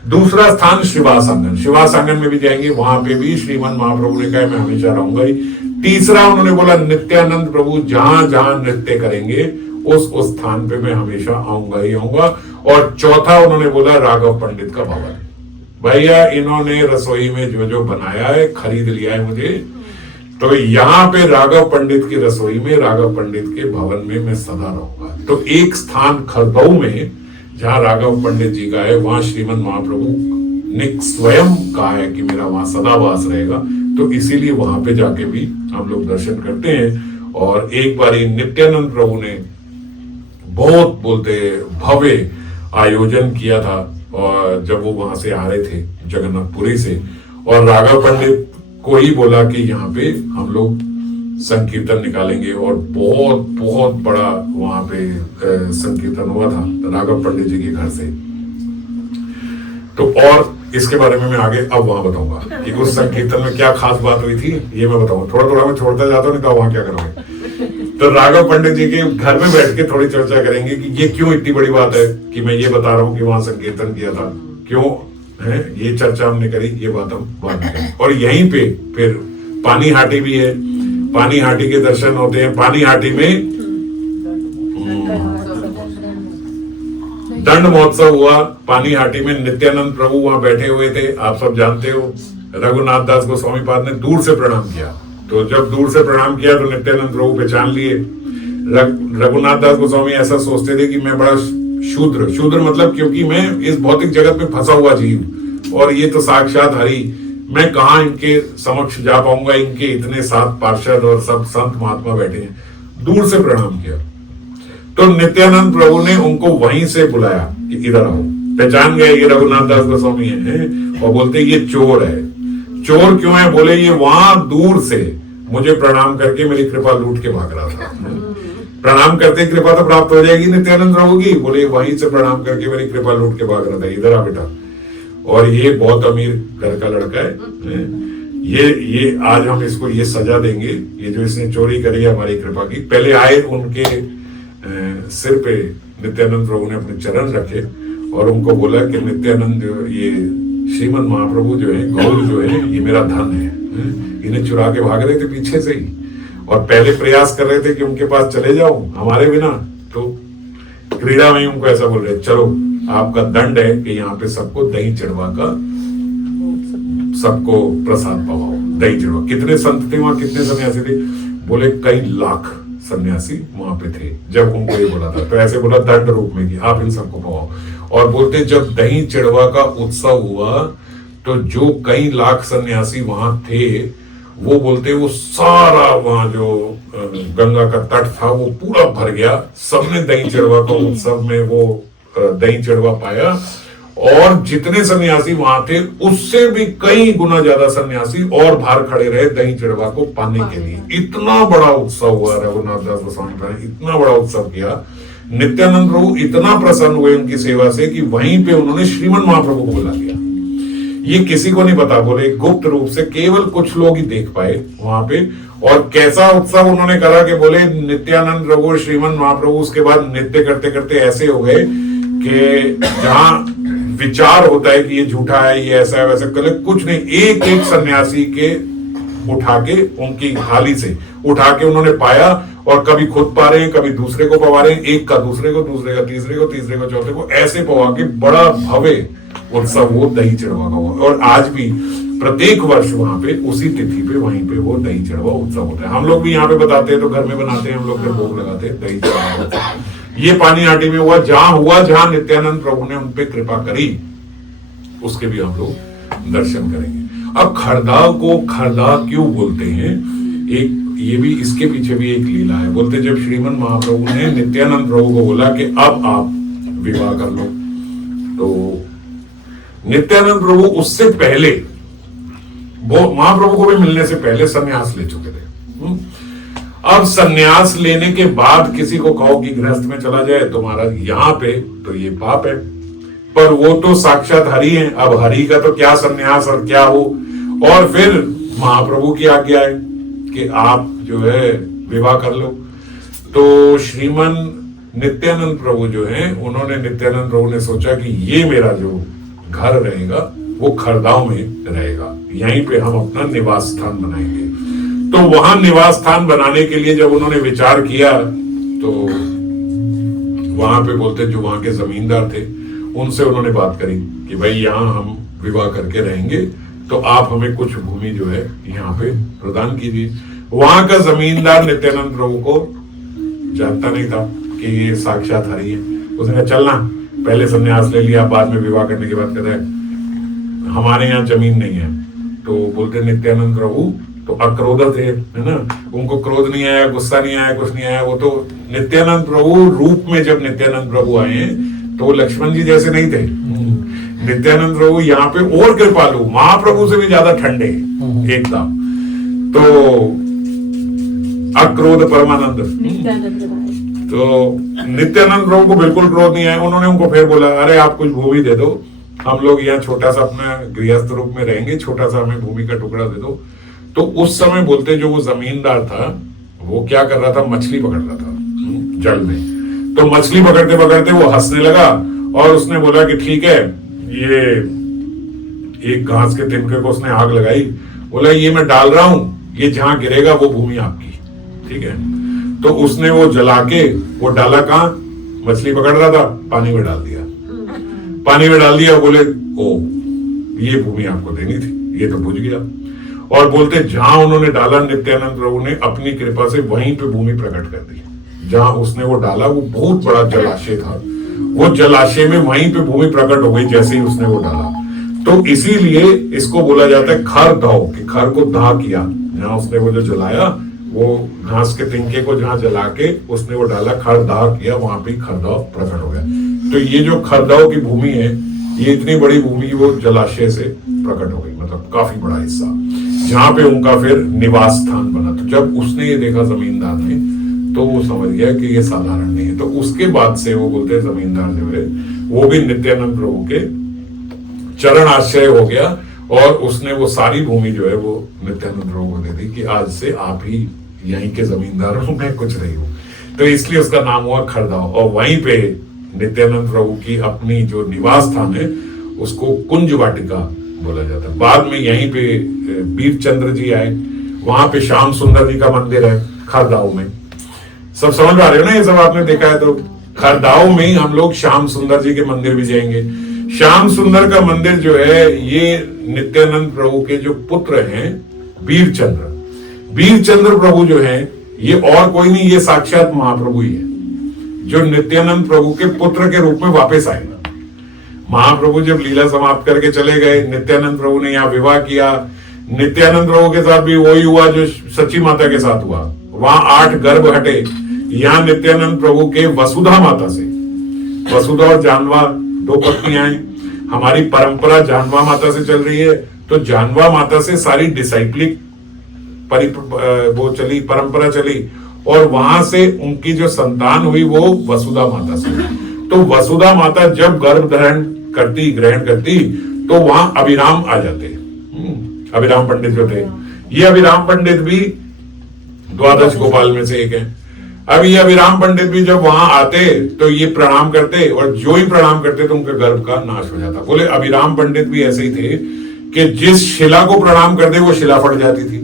दूसरा स्थान श्रीवास आंगन, श्रीवास आंगन में भी जाएंगे, वहां पे भी श्रीमन महाप्रभु ने कहा मैं हमेशा रहूंगा ही। तीसरा उन्होंने बोला नित्यानंद प्रभु जहां जहां नृत्य करेंगे उस स्थान पे मैं हमेशा आऊंगा ही आऊंगा। और चौथा उन्होंने बोला राघव पंडित का भवन। भैया इन्होंने रसोई में जो जो बनाया है खरीद लिया है मुझे, तो यहाँ पे राघव पंडित की रसोई में, राघव पंडित के भवन में मैं सदा रहूंगा। तो एक स्थान खरगोऊ में जहां राघव पंडित जी का है, वहां श्रीमन महाप्रभु ने स्वयं कहा है कि मेरा वहां सदा वास रहेगा। तो इसीलिए वहां पे जाके भी हम लोग दर्शन करते हैं। और एक बारी नित्यानंद प्रभु ने बहुत बोलते भव्य आयोजन किया था, और जब वो वहां से आ रहे थे जगन्नाथपुरी से, और राघव पंडित को ही बोला कि यहाँ पे हम लोग संकीर्तन निकालेंगे। और बहुत बहुत बड़ा वहां पे संकीर्तन हुआ था राघव पंडित जी के घर से। तो और इसके बारे में मैं आगे अब वहां बताऊंगा कि उस संकीर्तन में क्या खास बात हुई थी, ये मैं बताऊंगा। थोड़ा थोड़ा मैं छोड़ता जाता हूँ, नहीं तो वहां क्या करोगे। तो राघव पंडित जी के घर में बैठ के थोड़ी चर्चा करेंगे कि ये क्यों इतनी बड़ी बात है कि मैं ये बता रहा हूँ कि वहां संकीर्तन किया था, क्यों है ये चर्चा हमने करी, ये बात हम बाद में करें। और यहीं पे फिर पानी हाटी भी है, पानी हाटी के दर्शन होते हैं। पानी हाटी में दंड महोत्सव हुआ पानीहाटी में, नित्यानंद प्रभु वहां बैठे हुए थे, आप सब जानते हो। रघुनाथ दास गोस्वामी पाद ने दूर से प्रणाम किया, तो जब दूर से प्रणाम किया तो नित्यानंद प्रभु पहचान लिए। रघुनाथ दास गोस्वामी ऐसा सोचते थे कि मैं बड़ा शूद्र मतलब क्योंकि मैं इस भौतिक जगत में फंसा हुआ जीव, और ये तो साक्षात हरि, मैं कहाँ इनके समक्ष जा पाऊंगा, इनके इतने सात पार्षद और सब संत महात्मा बैठे हैं। दूर से प्रणाम किया तो नित्यानंद प्रभु ने उनको वहीं से बुलाया कि इधर आओ। पहचान गए ये रघुनाथ दास गोस्वामी है, और बोलते ये चोर है। चोर क्यों है? बोले ये वहां दूर से मुझे प्रणाम करके मेरी कृपा लूट के भाग रहा था। प्रणाम करते कृपा तो प्राप्त हो जाएगी नित्यानंद प्रभु की, बोले वहीं से प्रणाम करके मेरी कृपा लूट के भाग रहा था, इधर आ बेटा। और ये बहुत अमीर घर का लड़का है, ये आज हम इसको ये सजा देंगे, ये जो इसने चोरी करी है हमारी कृपा की। पहले आए, उनके सिर पे नित्यानंद प्रभु ने अपने चरण रखे और उनको बोला कि नित्यानंद ये श्रीमद महाप्रभु जो है, गौर जो है, ये मेरा धन है। इन्हें चुरा के भाग रहे थे पीछे से ही, और पहले प्रयास कर रहे थे कि उनके पास चले जाओ हमारे बिना, तो क्रीड़ा में उनको ऐसा बोल रहे, चलो आपका दंड है कि यहाँ पे सबको दही चढ़वा का सबको प्रसाद पवाओ, दही चढ़वा। कितने संत थे वहां, कितने सन्यासी थे? बोले कई लाख सन्यासी वहां पे थे जब उनको ये बोला था। तो ऐसे बोला दंड रूप में कि आप इन सबको पवाओ। और बोलते जब दही चढ़वा का उत्सव हुआ तो जो कई लाख सन्यासी वहां थे, वो बोलते वो सारा वहां जो गंगा का तट था वो पूरा भर गया। सबने दही चढ़वा का उत्सव में वो दही चढ़वा पाया, और जितने सन्यासी वहां थे उससे भी कई गुना ज्यादा सन्यासी और बाहर खड़े रहे दही चढ़वा को पाने के लिए। इतना बड़ा उत्सव हुआ रघुनाथ दास गोस्वामी ने, इतना बड़ा उत्सव किया। नित्यानंद प्रभु इतना प्रसन्न हुए उनकी सेवा से कि वहीं पे उन्होंने श्रीमद महाप्रभु को बुला लिया। ये किसी को नहीं पता, बोले गुप्त रूप से केवल कुछ लोग ही देख पाए वहां पे। और कैसा उत्सव उन्होंने करा कि बोले नित्यानंद प्रभु श्रीमद महाप्रभु उसके बाद नृत्य करते करते ऐसे हो गए कि जहां विचार होता है कि ये झूठा है, ये ऐसा है, वैसा कर, कुछ नहीं, एक एक सन्यासी के उठा के उनकी थाली से उठा के उन्होंने पाया, और कभी खुद पा रहे हैं, कभी दूसरे को पवा रहे हैं, एक का दूसरे को, दूसरे का तीसरे को, तीसरे को चौथे को, ऐसे पवा के बड़ा भव्य उत्सव वो दही चढ़वा का हुआ। और आज भी प्रत्येक वर्ष वहां पे उसी तिथि पे वहीं पे वो दही चढ़वा उत्सव होता है। हम लोग भी यहाँ पे बताते हैं, तो घर में बनाते हैं हम लोग, फिर भोग लगाते हैं दही चढ़वा। ये पानीहाटी में हुआ, जहां नित्यानंद प्रभु ने उनपे कृपा करी, उसके भी हम लोग दर्शन करेंगे। अब खरदा को खरदा क्यों बोलते हैं? एक ये भी, इसके पीछे भी एक लीला है। बोलते जब श्रीमद महाप्रभु ने नित्यानंद प्रभु को बोला कि अब आप विवाह कर लो, तो नित्यानंद प्रभु उससे पहले, वो महाप्रभु को भी मिलने से पहले सन्यास ले चुके थे। अब सन्यास लेने के बाद किसी को कहो कि गृहस्थ में चला जाए तो महाराज यहाँ पे तो ये पाप है, पर वो तो साक्षात हरि हैं। अब हरि का तो क्या सन्यास और क्या हो। और फिर महाप्रभु की आज्ञा है कि आप जो है विवाह कर लो। तो श्रीमन नित्यानंद प्रभु जो हैं, उन्होंने, नित्यानंद प्रभु ने सोचा कि ये मेरा जो घर रहेगा वो खरदाओं में रहेगा, यहीं पे हम अपना निवास स्थान बनाएंगे। तो वहां निवास स्थान बनाने के लिए जब उन्होंने विचार किया, तो वहां पे बोलते जो वहां के जमींदार थे उनसे उन्होंने बात करी कि भाई यहाँ हम विवाह करके रहेंगे, तो आप हमें कुछ भूमि जो है यहाँ पे प्रदान कीजिए। वहां का जमींदार नित्यानंद प्रभु को जानता नहीं था कि ये साक्षात हरि है। उसने कहा चलना, पहले संन्यास ले लिया, बाद में विवाह करने की बात कर रहा है, हमारे यहाँ जमीन नहीं है। तो बोलते नित्यानंद प्रभु तो अक्रोध थे, है ना, उनको क्रोध नहीं आया, गुस्सा नहीं आया, कुछ नहीं आया। वो तो नित्यानंद प्रभु रूप में, जब नित्यानंद प्रभु आए तो वो लक्ष्मण जी जैसे नहीं थे। नित्यानंद प्रभु यहाँ पे और कृपालु, महाप्रभु से भी ज्यादा ठंडे एकदम। तो अक्रोध परमानंद, तो नित्यानंद प्रभु को बिल्कुल क्रोध नहीं आया। उन्होंने उनको फिर बोला, अरे आप कुछ भूमि दे दो, हम लोग यहाँ छोटा सा अपना गृहस्थ रूप में रहेंगे, छोटा सा हमें भूमि का टुकड़ा दे दो। तो उस समय बोलते जो वो जमींदार था वो क्या कर रहा था, मछली पकड़ रहा था जल में। तो मछली पकड़ते पकड़ते वो हंसने लगा और उसने बोला कि ठीक है, ये एक घास के तिनके को उसने आग लगाई, बोला ये मैं डाल रहा हूं, ये जहां गिरेगा वो भूमि आपकी, ठीक है। तो उसने वो जला के वो डाला कहां, मछली पकड़ रहा था, पानी में डाल दिया। पानी में डाल दिया, बोले ओ ये भूमि आपको देनी थी, ये तो बुझ गया। और बोलते जहां उन्होंने डाला, नित्यानंद प्रभु ने अपनी कृपा से वहीं पे भूमि प्रकट कर दी। जहां उसने वो डाला वो बहुत बड़ा जलाशय था, वो जलाशय में वहीं पे भूमि प्रकट हो गई जैसे ही उसने वो डाला। तो इसीलिए इसको बोला जाता है खर दाव, कि खर को दाह किया। जहां उसने वो जो जलाया, वो घास के तिनके को जहां जला के उसने वो डाला, खर दाह किया, वहां पे खरदाव प्रकट हो गया। तो ये जो खरदाव की भूमि है, ये इतनी बड़ी भूमि वो जलाशय से प्रकट हो गई, मतलब काफी बड़ा हिस्सा, जहां पे उनका फिर निवास स्थान बना। तो जब उसने ये देखा जमींदार ने, तो वो समझ गया कि ये साधारण नहीं है। तो उसके बाद से वो बोलते हैं जमींदार जो है वो भी नित्यानंद प्रभु के चरण आश्रय हो गया, और उसने वो सारी भूमि जो है वो नित्यानंद प्रभु को दे दी कि आज से आप ही यहीं के जमींदार हो, मैं कुछ नहीं हूं। तो इसलिए उसका नाम हुआ खरदाव। और वहीं पे नित्यानंद प्रभु की अपनी जो निवास स्थान है उसको कुंज वाटिका बोला जाता है। बाद में यहीं पे वीरचंद्र जी आए, वहां पे श्याम सुंदर जी का मंदिर है खरदाव में। सब समझ पा रहे हो ना, ये सब आपने देखा है। तो खरदाव में हम लोग श्याम सुंदर जी के मंदिर भी जाएंगे। श्याम सुंदर का मंदिर जो है ये नित्यानंद प्रभु के जो पुत्र हैं वीरचंद्र, वीरचंद्र प्रभु जो है ये और कोई नहीं, ये साक्षात महाप्रभु ही है, जो नित्यानंद प्रभु के पुत्र के रूप में वापस आए। महाप्रभु जब लीला समाप्त करके चले गए, नित्यानंद प्रभु ने यहाँ विवाह किया। नित्यानंद प्रभु के साथ भी वही हुआ जो सची माता के साथ हुआ। वहां 8 गर्भ हटे। यहाँ नित्यानंद प्रभु के वसुधा माता से, वसुधा और जानवा 2 पत्नियां हैं। हमारी परंपरा जानवा माता से चल रही है, तो जानवा माता से सारी डिसाइप्लिक वो चली, परंपरा चली, और वहां से उनकी जो संतान हुई वो वसुधा माता से। तो वसुधा माता जब गर्भ ग्रहण करती तो वहां अभिराम आ जाते। अभिराम पंडित जो थे, ये अभिराम पंडित भी 12 गोपाल में से एक है। अब ये अभिराम पंडित भी जब वहां आते तो ये प्रणाम करते, और जो ही प्रणाम करते तो उनके गर्भ का नाश हो जाता। बोले अभिराम पंडित भी ऐसे ही थे कि जिस शिला को प्रणाम करते वो शिला फट जाती थी,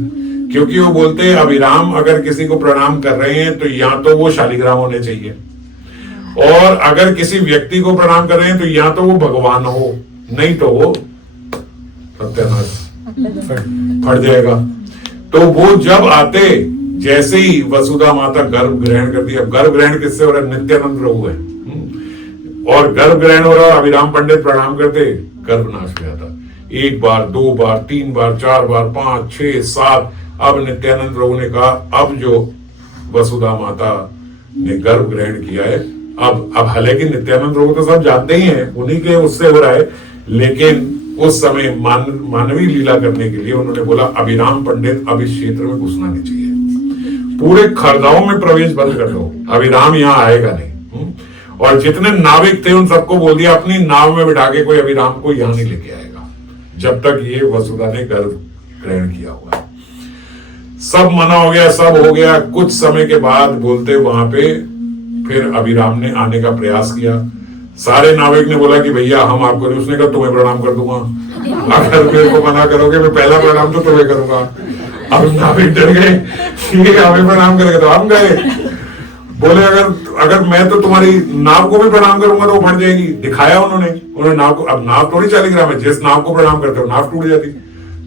क्योंकि वो बोलते अभिराम अगर किसी को प्रणाम कर रहे हैं तो या तो वो शालिग्राम होने चाहिए, और अगर किसी व्यक्ति को प्रणाम कर रहे हैं तो या तो वो भगवान हो, नहीं तो वो सत्यानाश फट जाएगा। तो वो जब आते, जैसे ही वसुधा माता गर्भ ग्रहण करती है, गर्भ ग्रहण किससे हो रहा है? नित्यानंद प्रभु है, और गर्भ ग्रहण हो रहा है, अभिराम पंडित प्रणाम करते, गर्भनाश हो जाता। 1 बार 2 बार 3 बार 4 बार 5 6 7। अब नित्यानंद प्रभु ने कहा अब जो वसुधा माता ने गर्भ ग्रहण किया है, अब हालांकि नित्यानंद प्रभु तो सब जानते ही हैं, उन्हीं के उससे हो रहा है, लेकिन उस समय मानवीय लीला करने के लिए उन्होंने बोला अभिराम पंडित अब इस क्षेत्र में घुसना नहीं चाहिए, पूरे खरदाव में प्रवेश बंद कर दो, अभिराम यहाँ आएगा नहीं। और जितने नाविक थे उन सबको बोल दिया अपनी नाव में बिठा के कोई अभिराम को यहाँ नहीं लेके आएगा जब तक ये वसुधा ने गर्भ ग्रहण किया हुआ। सब मना हो गया, सब हो गया। कुछ समय के बाद बोलते वहां पे फिर अभिराम ने आने का प्रयास किया। सारे नाविक ने बोला कि भैया हम आपको नहीं, उसने कहा तुम्हें प्रणाम कर दूंगा, अगर मेरे को मना करोगे मैं पहला प्रणाम तो तुम्हें करूंगा। अब नाविक डर गए, हमें प्रणाम करेगा तो हम गए। बोले अगर मैं तो तुम्हारी नाव को भी प्रणाम करूंगा तो वो फट जाएगी। दिखाया उन्होंने नाव को। अब नाव थोड़ी शालिग्राम है, जिस नाव को प्रणाम करते हो नाव टूट जाती।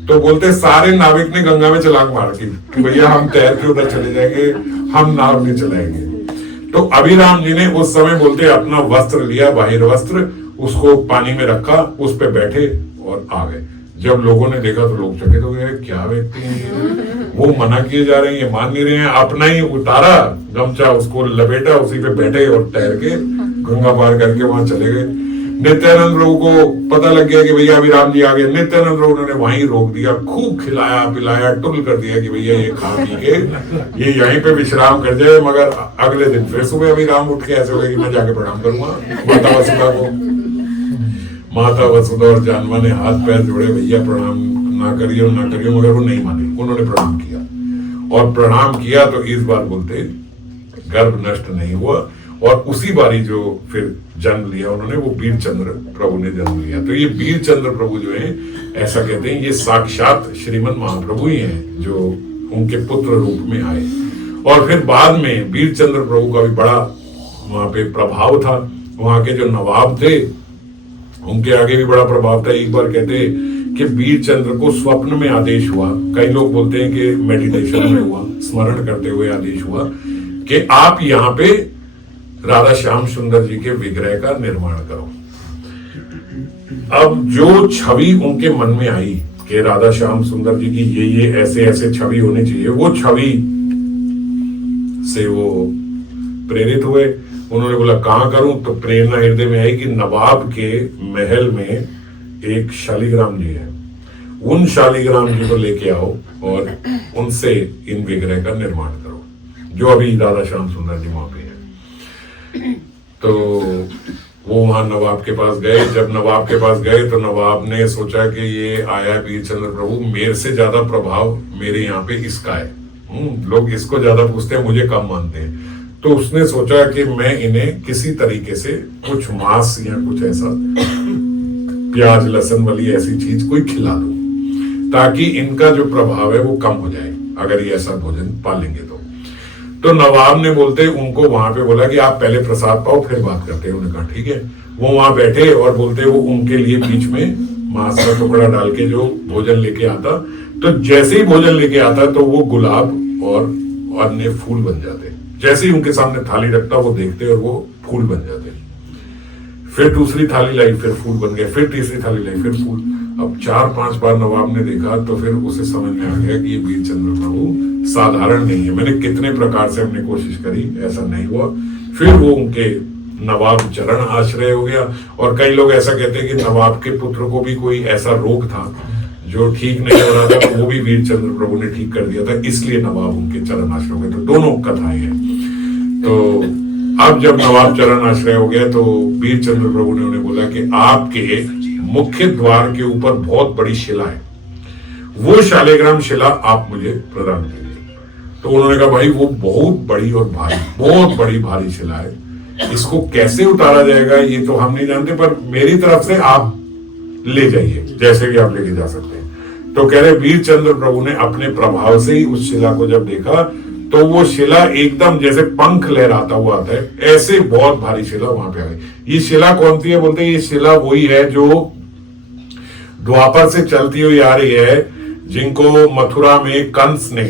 तो बोलते सारे नाविक ने गंगा में छलांग मार दी कि भैया हम तैर के उधर चले जाएंगे, हम नाव नहीं चलाएंगे। तो अभिराम जी ने उस समय बोलते अपना वस्त्र लिया, बाहिर वस्त्र, उसको पानी में रखा, उस पे बैठे और आ गए। जब लोगों ने देखा तो लोग चकित हो गए, क्या व्यक्ति है, वो मना किए जा रहे हैं, ये मान नहीं रहे हैं। अपना ही उतारा गमछा, उसको लपेटा, उसी पे बैठे और तैर के गंगा पार करके वहां चले गए। नित्यानंद प्रभु को पता लग गया कि भैया अभिराम जी आ गए। नित्यानंद प्रभु ने वहीं रोक दिया, खूब खिलाया पिलाया, टुल कर दिया कि भैया ये खा पी के ये यहीं पे विश्राम कर जाए। मगर अगले दिन फिर सुबह अभिराम उठ के ऐसे हो गया कि मैं जाके प्रणाम करूंगा माता वसुधा को। माता वसुधा और जानवा ने हाथ पैर जोड़े, भैया प्रणाम ना करिए ना करिए, मगर वो नहीं माने। उन्होंने प्रणाम किया और प्रणाम किया तो इस बार बोलते गर्भ नष्ट नहीं हुआ। और उसी बारी जो फिर जन्म लिया उन्होंने, वो वीरचंद्र प्रभु ने जन्म लिया। तो ये वीरचंद्र प्रभु जो है, ऐसा कहते हैं ये साक्षात श्रीमन महाप्रभु ही हैं जो उनके पुत्र रूप में आए। और फिर बाद में वीरचंद्र प्रभु का भी बड़ा वहां पे प्रभाव था। वहां के जो नवाब थे उनके आगे भी बड़ा प्रभाव था। एक बार कहते कि वीर चंद्र को स्वप्न में आदेश हुआ, कई लोग बोलते हैं कि मेडिटेशन में हुआ, स्मरण करते हुए आदेश हुआ कि आप यहाँ पे राधा श्याम सुंदर जी के विग्रह का निर्माण करो। अब जो छवि उनके मन में आई कि राधा श्याम सुंदर जी की ये ऐसे ऐसे छवि होनी चाहिए, वो छवि से वो प्रेरित हुए। उन्होंने बोला कहां करूं, तो प्रेरणा हृदय में आई कि नवाब के महल में एक शालिग्राम जी है, उन शालिग्राम जी को लेके आओ और उनसे इन विग्रह का निर्माण करो, जो अभी राधा श्याम सुंदर जी वहां पे है। तो वो वहां नवाब के पास गए। जब नवाब के पास गए तो नवाब ने सोचा कि ये आया वीरचंद्र प्रभु, मेरे से ज्यादा प्रभाव मेरे यहाँ पे इसका है, लोग इसको ज्यादा पूछते हैं, मुझे कम मानते हैं। तो उसने सोचा कि मैं इन्हें किसी तरीके से कुछ मांस या कुछ ऐसा प्याज लहसुन वाली ऐसी चीज कोई खिला दूं, ताकि इनका जो प्रभाव है वो कम हो जाए अगर ये ऐसा भोजन पालेंगे तो नवाब ने बोलते उनको वहां पे बोला कि आप पहले प्रसाद पाओ फिर बात करते हैं। उन्होंने कहा ठीक है। वो वहां बैठे और बोलते वो उनके लिए बीच में मांस का टुकड़ा डाल के जो भोजन लेके आता, तो जैसे ही भोजन लेके आता तो वो गुलाब और अन्य फूल बन जाते। जैसे ही उनके सामने थाली रखता वो देखते और वो फूल बन जाते। फिर दूसरी थाली लाई, फिर फूल बन गए, फिर तीसरी थाली लाई, फिर फूल। अब 4-5 बार नवाब ने देखा तो फिर उसे समझ में आ गया कि ये वीरचंद्र प्रभु साधारण नहीं है, मैंने कितने प्रकार से हमने कोशिश करी, ऐसा नहीं हुआ। फिर वो उनके नवाब चरण आश्रय हो गया। और कई लोग ऐसा कहते हैं कि नवाब के पुत्र को भी कोई ऐसा रोग था जो ठीक नहीं हो रहा था, तो वो भी वीरचंद्र प्रभु ने ठीक कर दिया था, इसलिए नवाब उनके चरण आश्रय हो गए। तो दोनों कथाएं हैं। तो अब जब नवाब चरण आश्रय हो गया तो वीरचंद्र प्रभु ने उन्हें बोला कि आपके मुख्य द्वार के ऊपर बहुत बड़ी शिला है, वो शालिग्राम शिला आप मुझे प्रदान कीजिए। तो उन्होंने कहा भाई वो बहुत बड़ी और भारी, बहुत बड़ी भारी शिला है, इसको कैसे उतारा जाएगा ये तो हम नहीं जानते, पर मेरी तरफ से आप ले जाइए, जैसे भी आप लेके जा सकते हैं। तो कह रहे वीरचंद्र प्रभु ने अपने प्रभाव से ही उस शिला को जब देखा तो वो शिला एकदम जैसे पंख लहराता हुआ आता है, ऐसे बहुत भारी शिला वहां पे आ गई। ये शिला कौन सी है? बोलते हैं ये शिला वही है जो द्वापर से चलती हुई आ रही है, जिनको मथुरा में कंस ने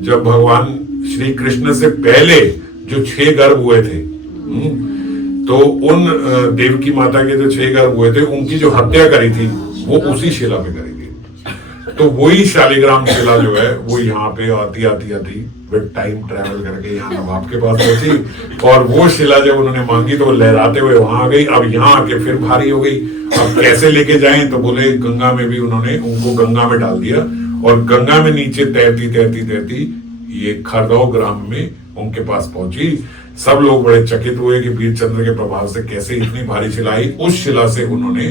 जब भगवान श्री कृष्ण से पहले जो 6 गर्भ हुए थे, तो उन देवकी माता के जो 6 गर्भ हुए थे उनकी जो हत्या करी थी वो उसी शिला पे करी थी। तो वही शालिग्राम शिला जो है वो यहाँ पे आती आती आती विद टाइम ट्रेवल करके यहाँ नवाब के पास पहुंची, और वो शिला जब उन्होंने मांगी तो वो लहराते हुए वहां आ गई। अब यहाँ आके फिर भारी हो गई। अब कैसे लेके जाएं? तो बोले गंगा में भी उन्होंने उनको गंगा में डाल दिया, और गंगा में नीचे तैरती तैरती तैरती ये खरगोव ग्राम में उनके पास पहुंची। सब लोग बड़े चकित हुए कि वीरचंद्र के प्रभाव से कैसे इतनी भारी शिला आई। उस शिला से उन्होंने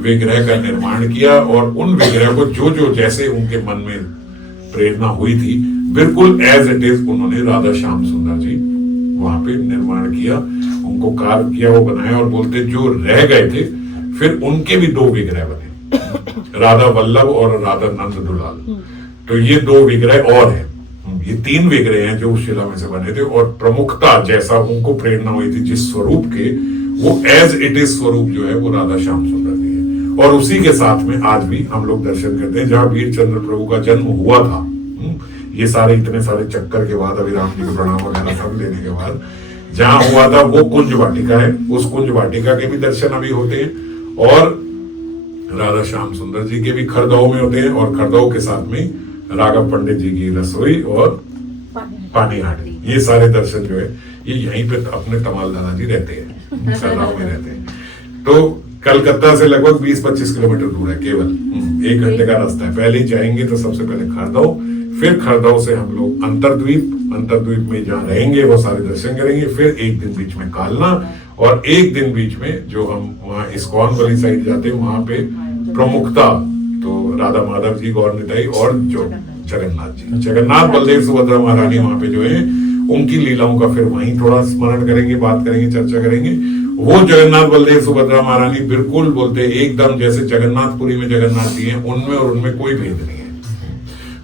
विग्रह का निर्माण किया, और उन विग्रह को जो जो जैसे उनके मन में प्रेरणा हुई थी बिल्कुल एज इट इज उन्होंने राधा श्याम सुंदर जी वहां पे निर्माण किया, उनको कार्य किया, वो बनाया। और बोलते जो रह गए थे फिर उनके भी 2 विग्रह बने, राधा वल्लभ और राधा नंद दुलाल। तो ये 2 विग्रह और हैं, ये 3 विग्रह हैं जो उस शिला में से बने थे। और प्रमुखता जैसा उनको प्रेरणा हुई थी जिस स्वरूप के, वो एज इट इज स्वरूप जो है वो राधा श्याम सुंदर जी है। और उसी के साथ में आज भी हम लोग दर्शन करते हैं जहां वीरचंद्र प्रभु का जन्म हुआ था। ये सारे इतने सारे चक्कर के बाद, अभी राम जी को प्रणाम वगैरह सब लेने के बाद जहां हुआ था वो कुंज वाटिका है। उस कुंज वाटिका के भी दर्शन अभी होते हैं, और राधा श्याम सुंदर जी के भी खरगोव में होते हैं, और खरगोव के साथ में राघव पंडित जी की रसोई और पानीहाटी, ये सारे दर्शन जो है ये यहीं पे अपने तमाल दादा जी रहते हैं, खरगोव में रहते हैं। तो कलकत्ता से लगभग 20-25 किलोमीटर दूर है, केवल 1 घंटे का रास्ता है। पहले जाएंगे तो सबसे पहले खरगोव, फिर खरगोव से हम लोग अंतरद्वीप में जहाँ रहेंगे वो सारे दर्शन करेंगे। फिर एक दिन बीच में कालना, और एक दिन बीच में जो हम वहाँ इस्कॉन वाली साइड जाते हैं वहां पे प्रमुखता तो राधा माधव जी, गौर निताई और जो जगन्नाथ जी, जगन्नाथ बलदेव सुभद्रा महारानी वहां पे जो है उनकी लीलाओं का फिर वहीं थोड़ा स्मरण करेंगे, बात करेंगे, चर्चा करेंगे। वो जगन्नाथ बलदेव सुभद्रा महारानी बिल्कुल बोलते एकदम जैसे जगन्नाथपुरी में जगन्नाथ जी हैं, उनमें और उनमें कोई भेद नहीं है।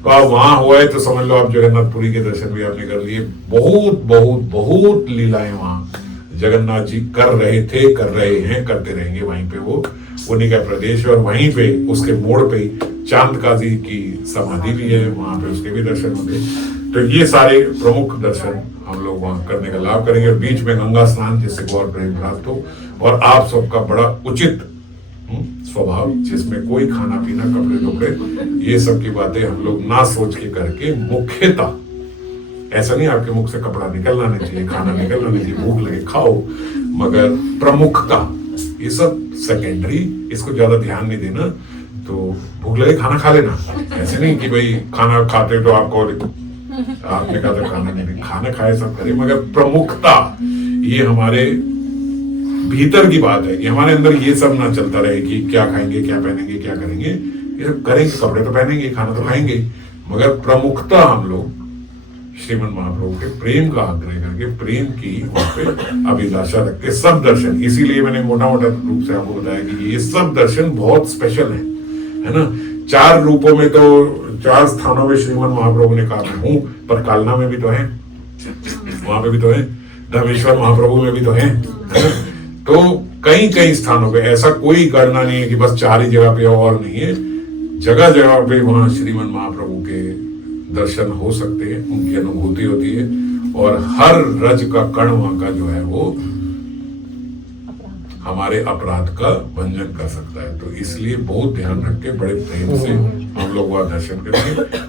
तो आप वहां हुआ है तो समझ लो आप जगन्नाथपुरी के दर्शन भी आपने कर लिए। बहुत बहुत बहुत लीलाएं वहां जगन्नाथ जी कर रहे थे, कर रहे हैं, करते रहेंगे। वहीं पे वो उन्हीं का प्रदेश है और वहीं पे उसके मोड़ पे चांद काजी की समाधि भी है, वहां पे उसके भी दर्शन होंगे। तो ये सारे प्रमुख दर्शन हम लोग वहां करने का लाभ करेंगे। और बीच में गंगा स्नान जिससे गौर प्रेम प्राप्त हो, और आप सबका बड़ा उचित स्वभाव जिसमें कोई खाना पीना, कपड़े कपड़े, ये सब की बातें हम लोग ना सोच के करके, मुख्यतः ऐसा नहीं आपके मुख से कपड़ा निकलना नहीं चाहिए, खाना निकलना नहीं चाहिए, भूख लगे खाओ, मगर प्रमुखता ये सब सेकेंडरी, इसको ज्यादा ध्यान नहीं देना। तो भूख लगे खाना खा लेना, ऐसे नहीं कि भाई खाना खाते तो आपको आपने कहा था खाना नहीं, खाना खाए सब करे, मगर प्रमुखता ये हमारे भीतर की बात है कि हमारे अंदर ये सब ना चलता रहे कि क्या खाएंगे, क्या पहनेंगे, क्या करेंगे। ये सब करेंगे, कपड़े तो पहनेंगे, खाना तो खाएंगे, मगर प्रमुखता हम लोग श्रीमन महाप्रभु के प्रेम का आग्रह करके, प्रेम की वहां पे अभिलाषा रख के सब दर्शन। इसीलिए मैंने मोटा मोटा रूप से आपको बताया कि ये सब दर्शन बहुत स्पेशल है ना। 4 रूपों में तो 4 स्थानों में श्रीमन महाप्रभु ने कहा मैं हूं, पर कालना में भी तो है, वहां पे भी तो है, धर्मेश्वर महाप्रभु में भी तो है ना? तो कई कई स्थानों पे ऐसा कोई गणना नहीं है कि बस 4 ही जगह पे और नहीं है, जगह जगह पे वहां श्रीमन महाप्रभु के दर्शन हो सकते हैं, उनकी अनुभूति होती है, और हर रज का कण वहां का जो है वो हमारे अपराध का भंजन कर सकता है। तो इसलिए बहुत ध्यान रख के बड़े प्रेम से हम लोग वहां दर्शन करेंगे।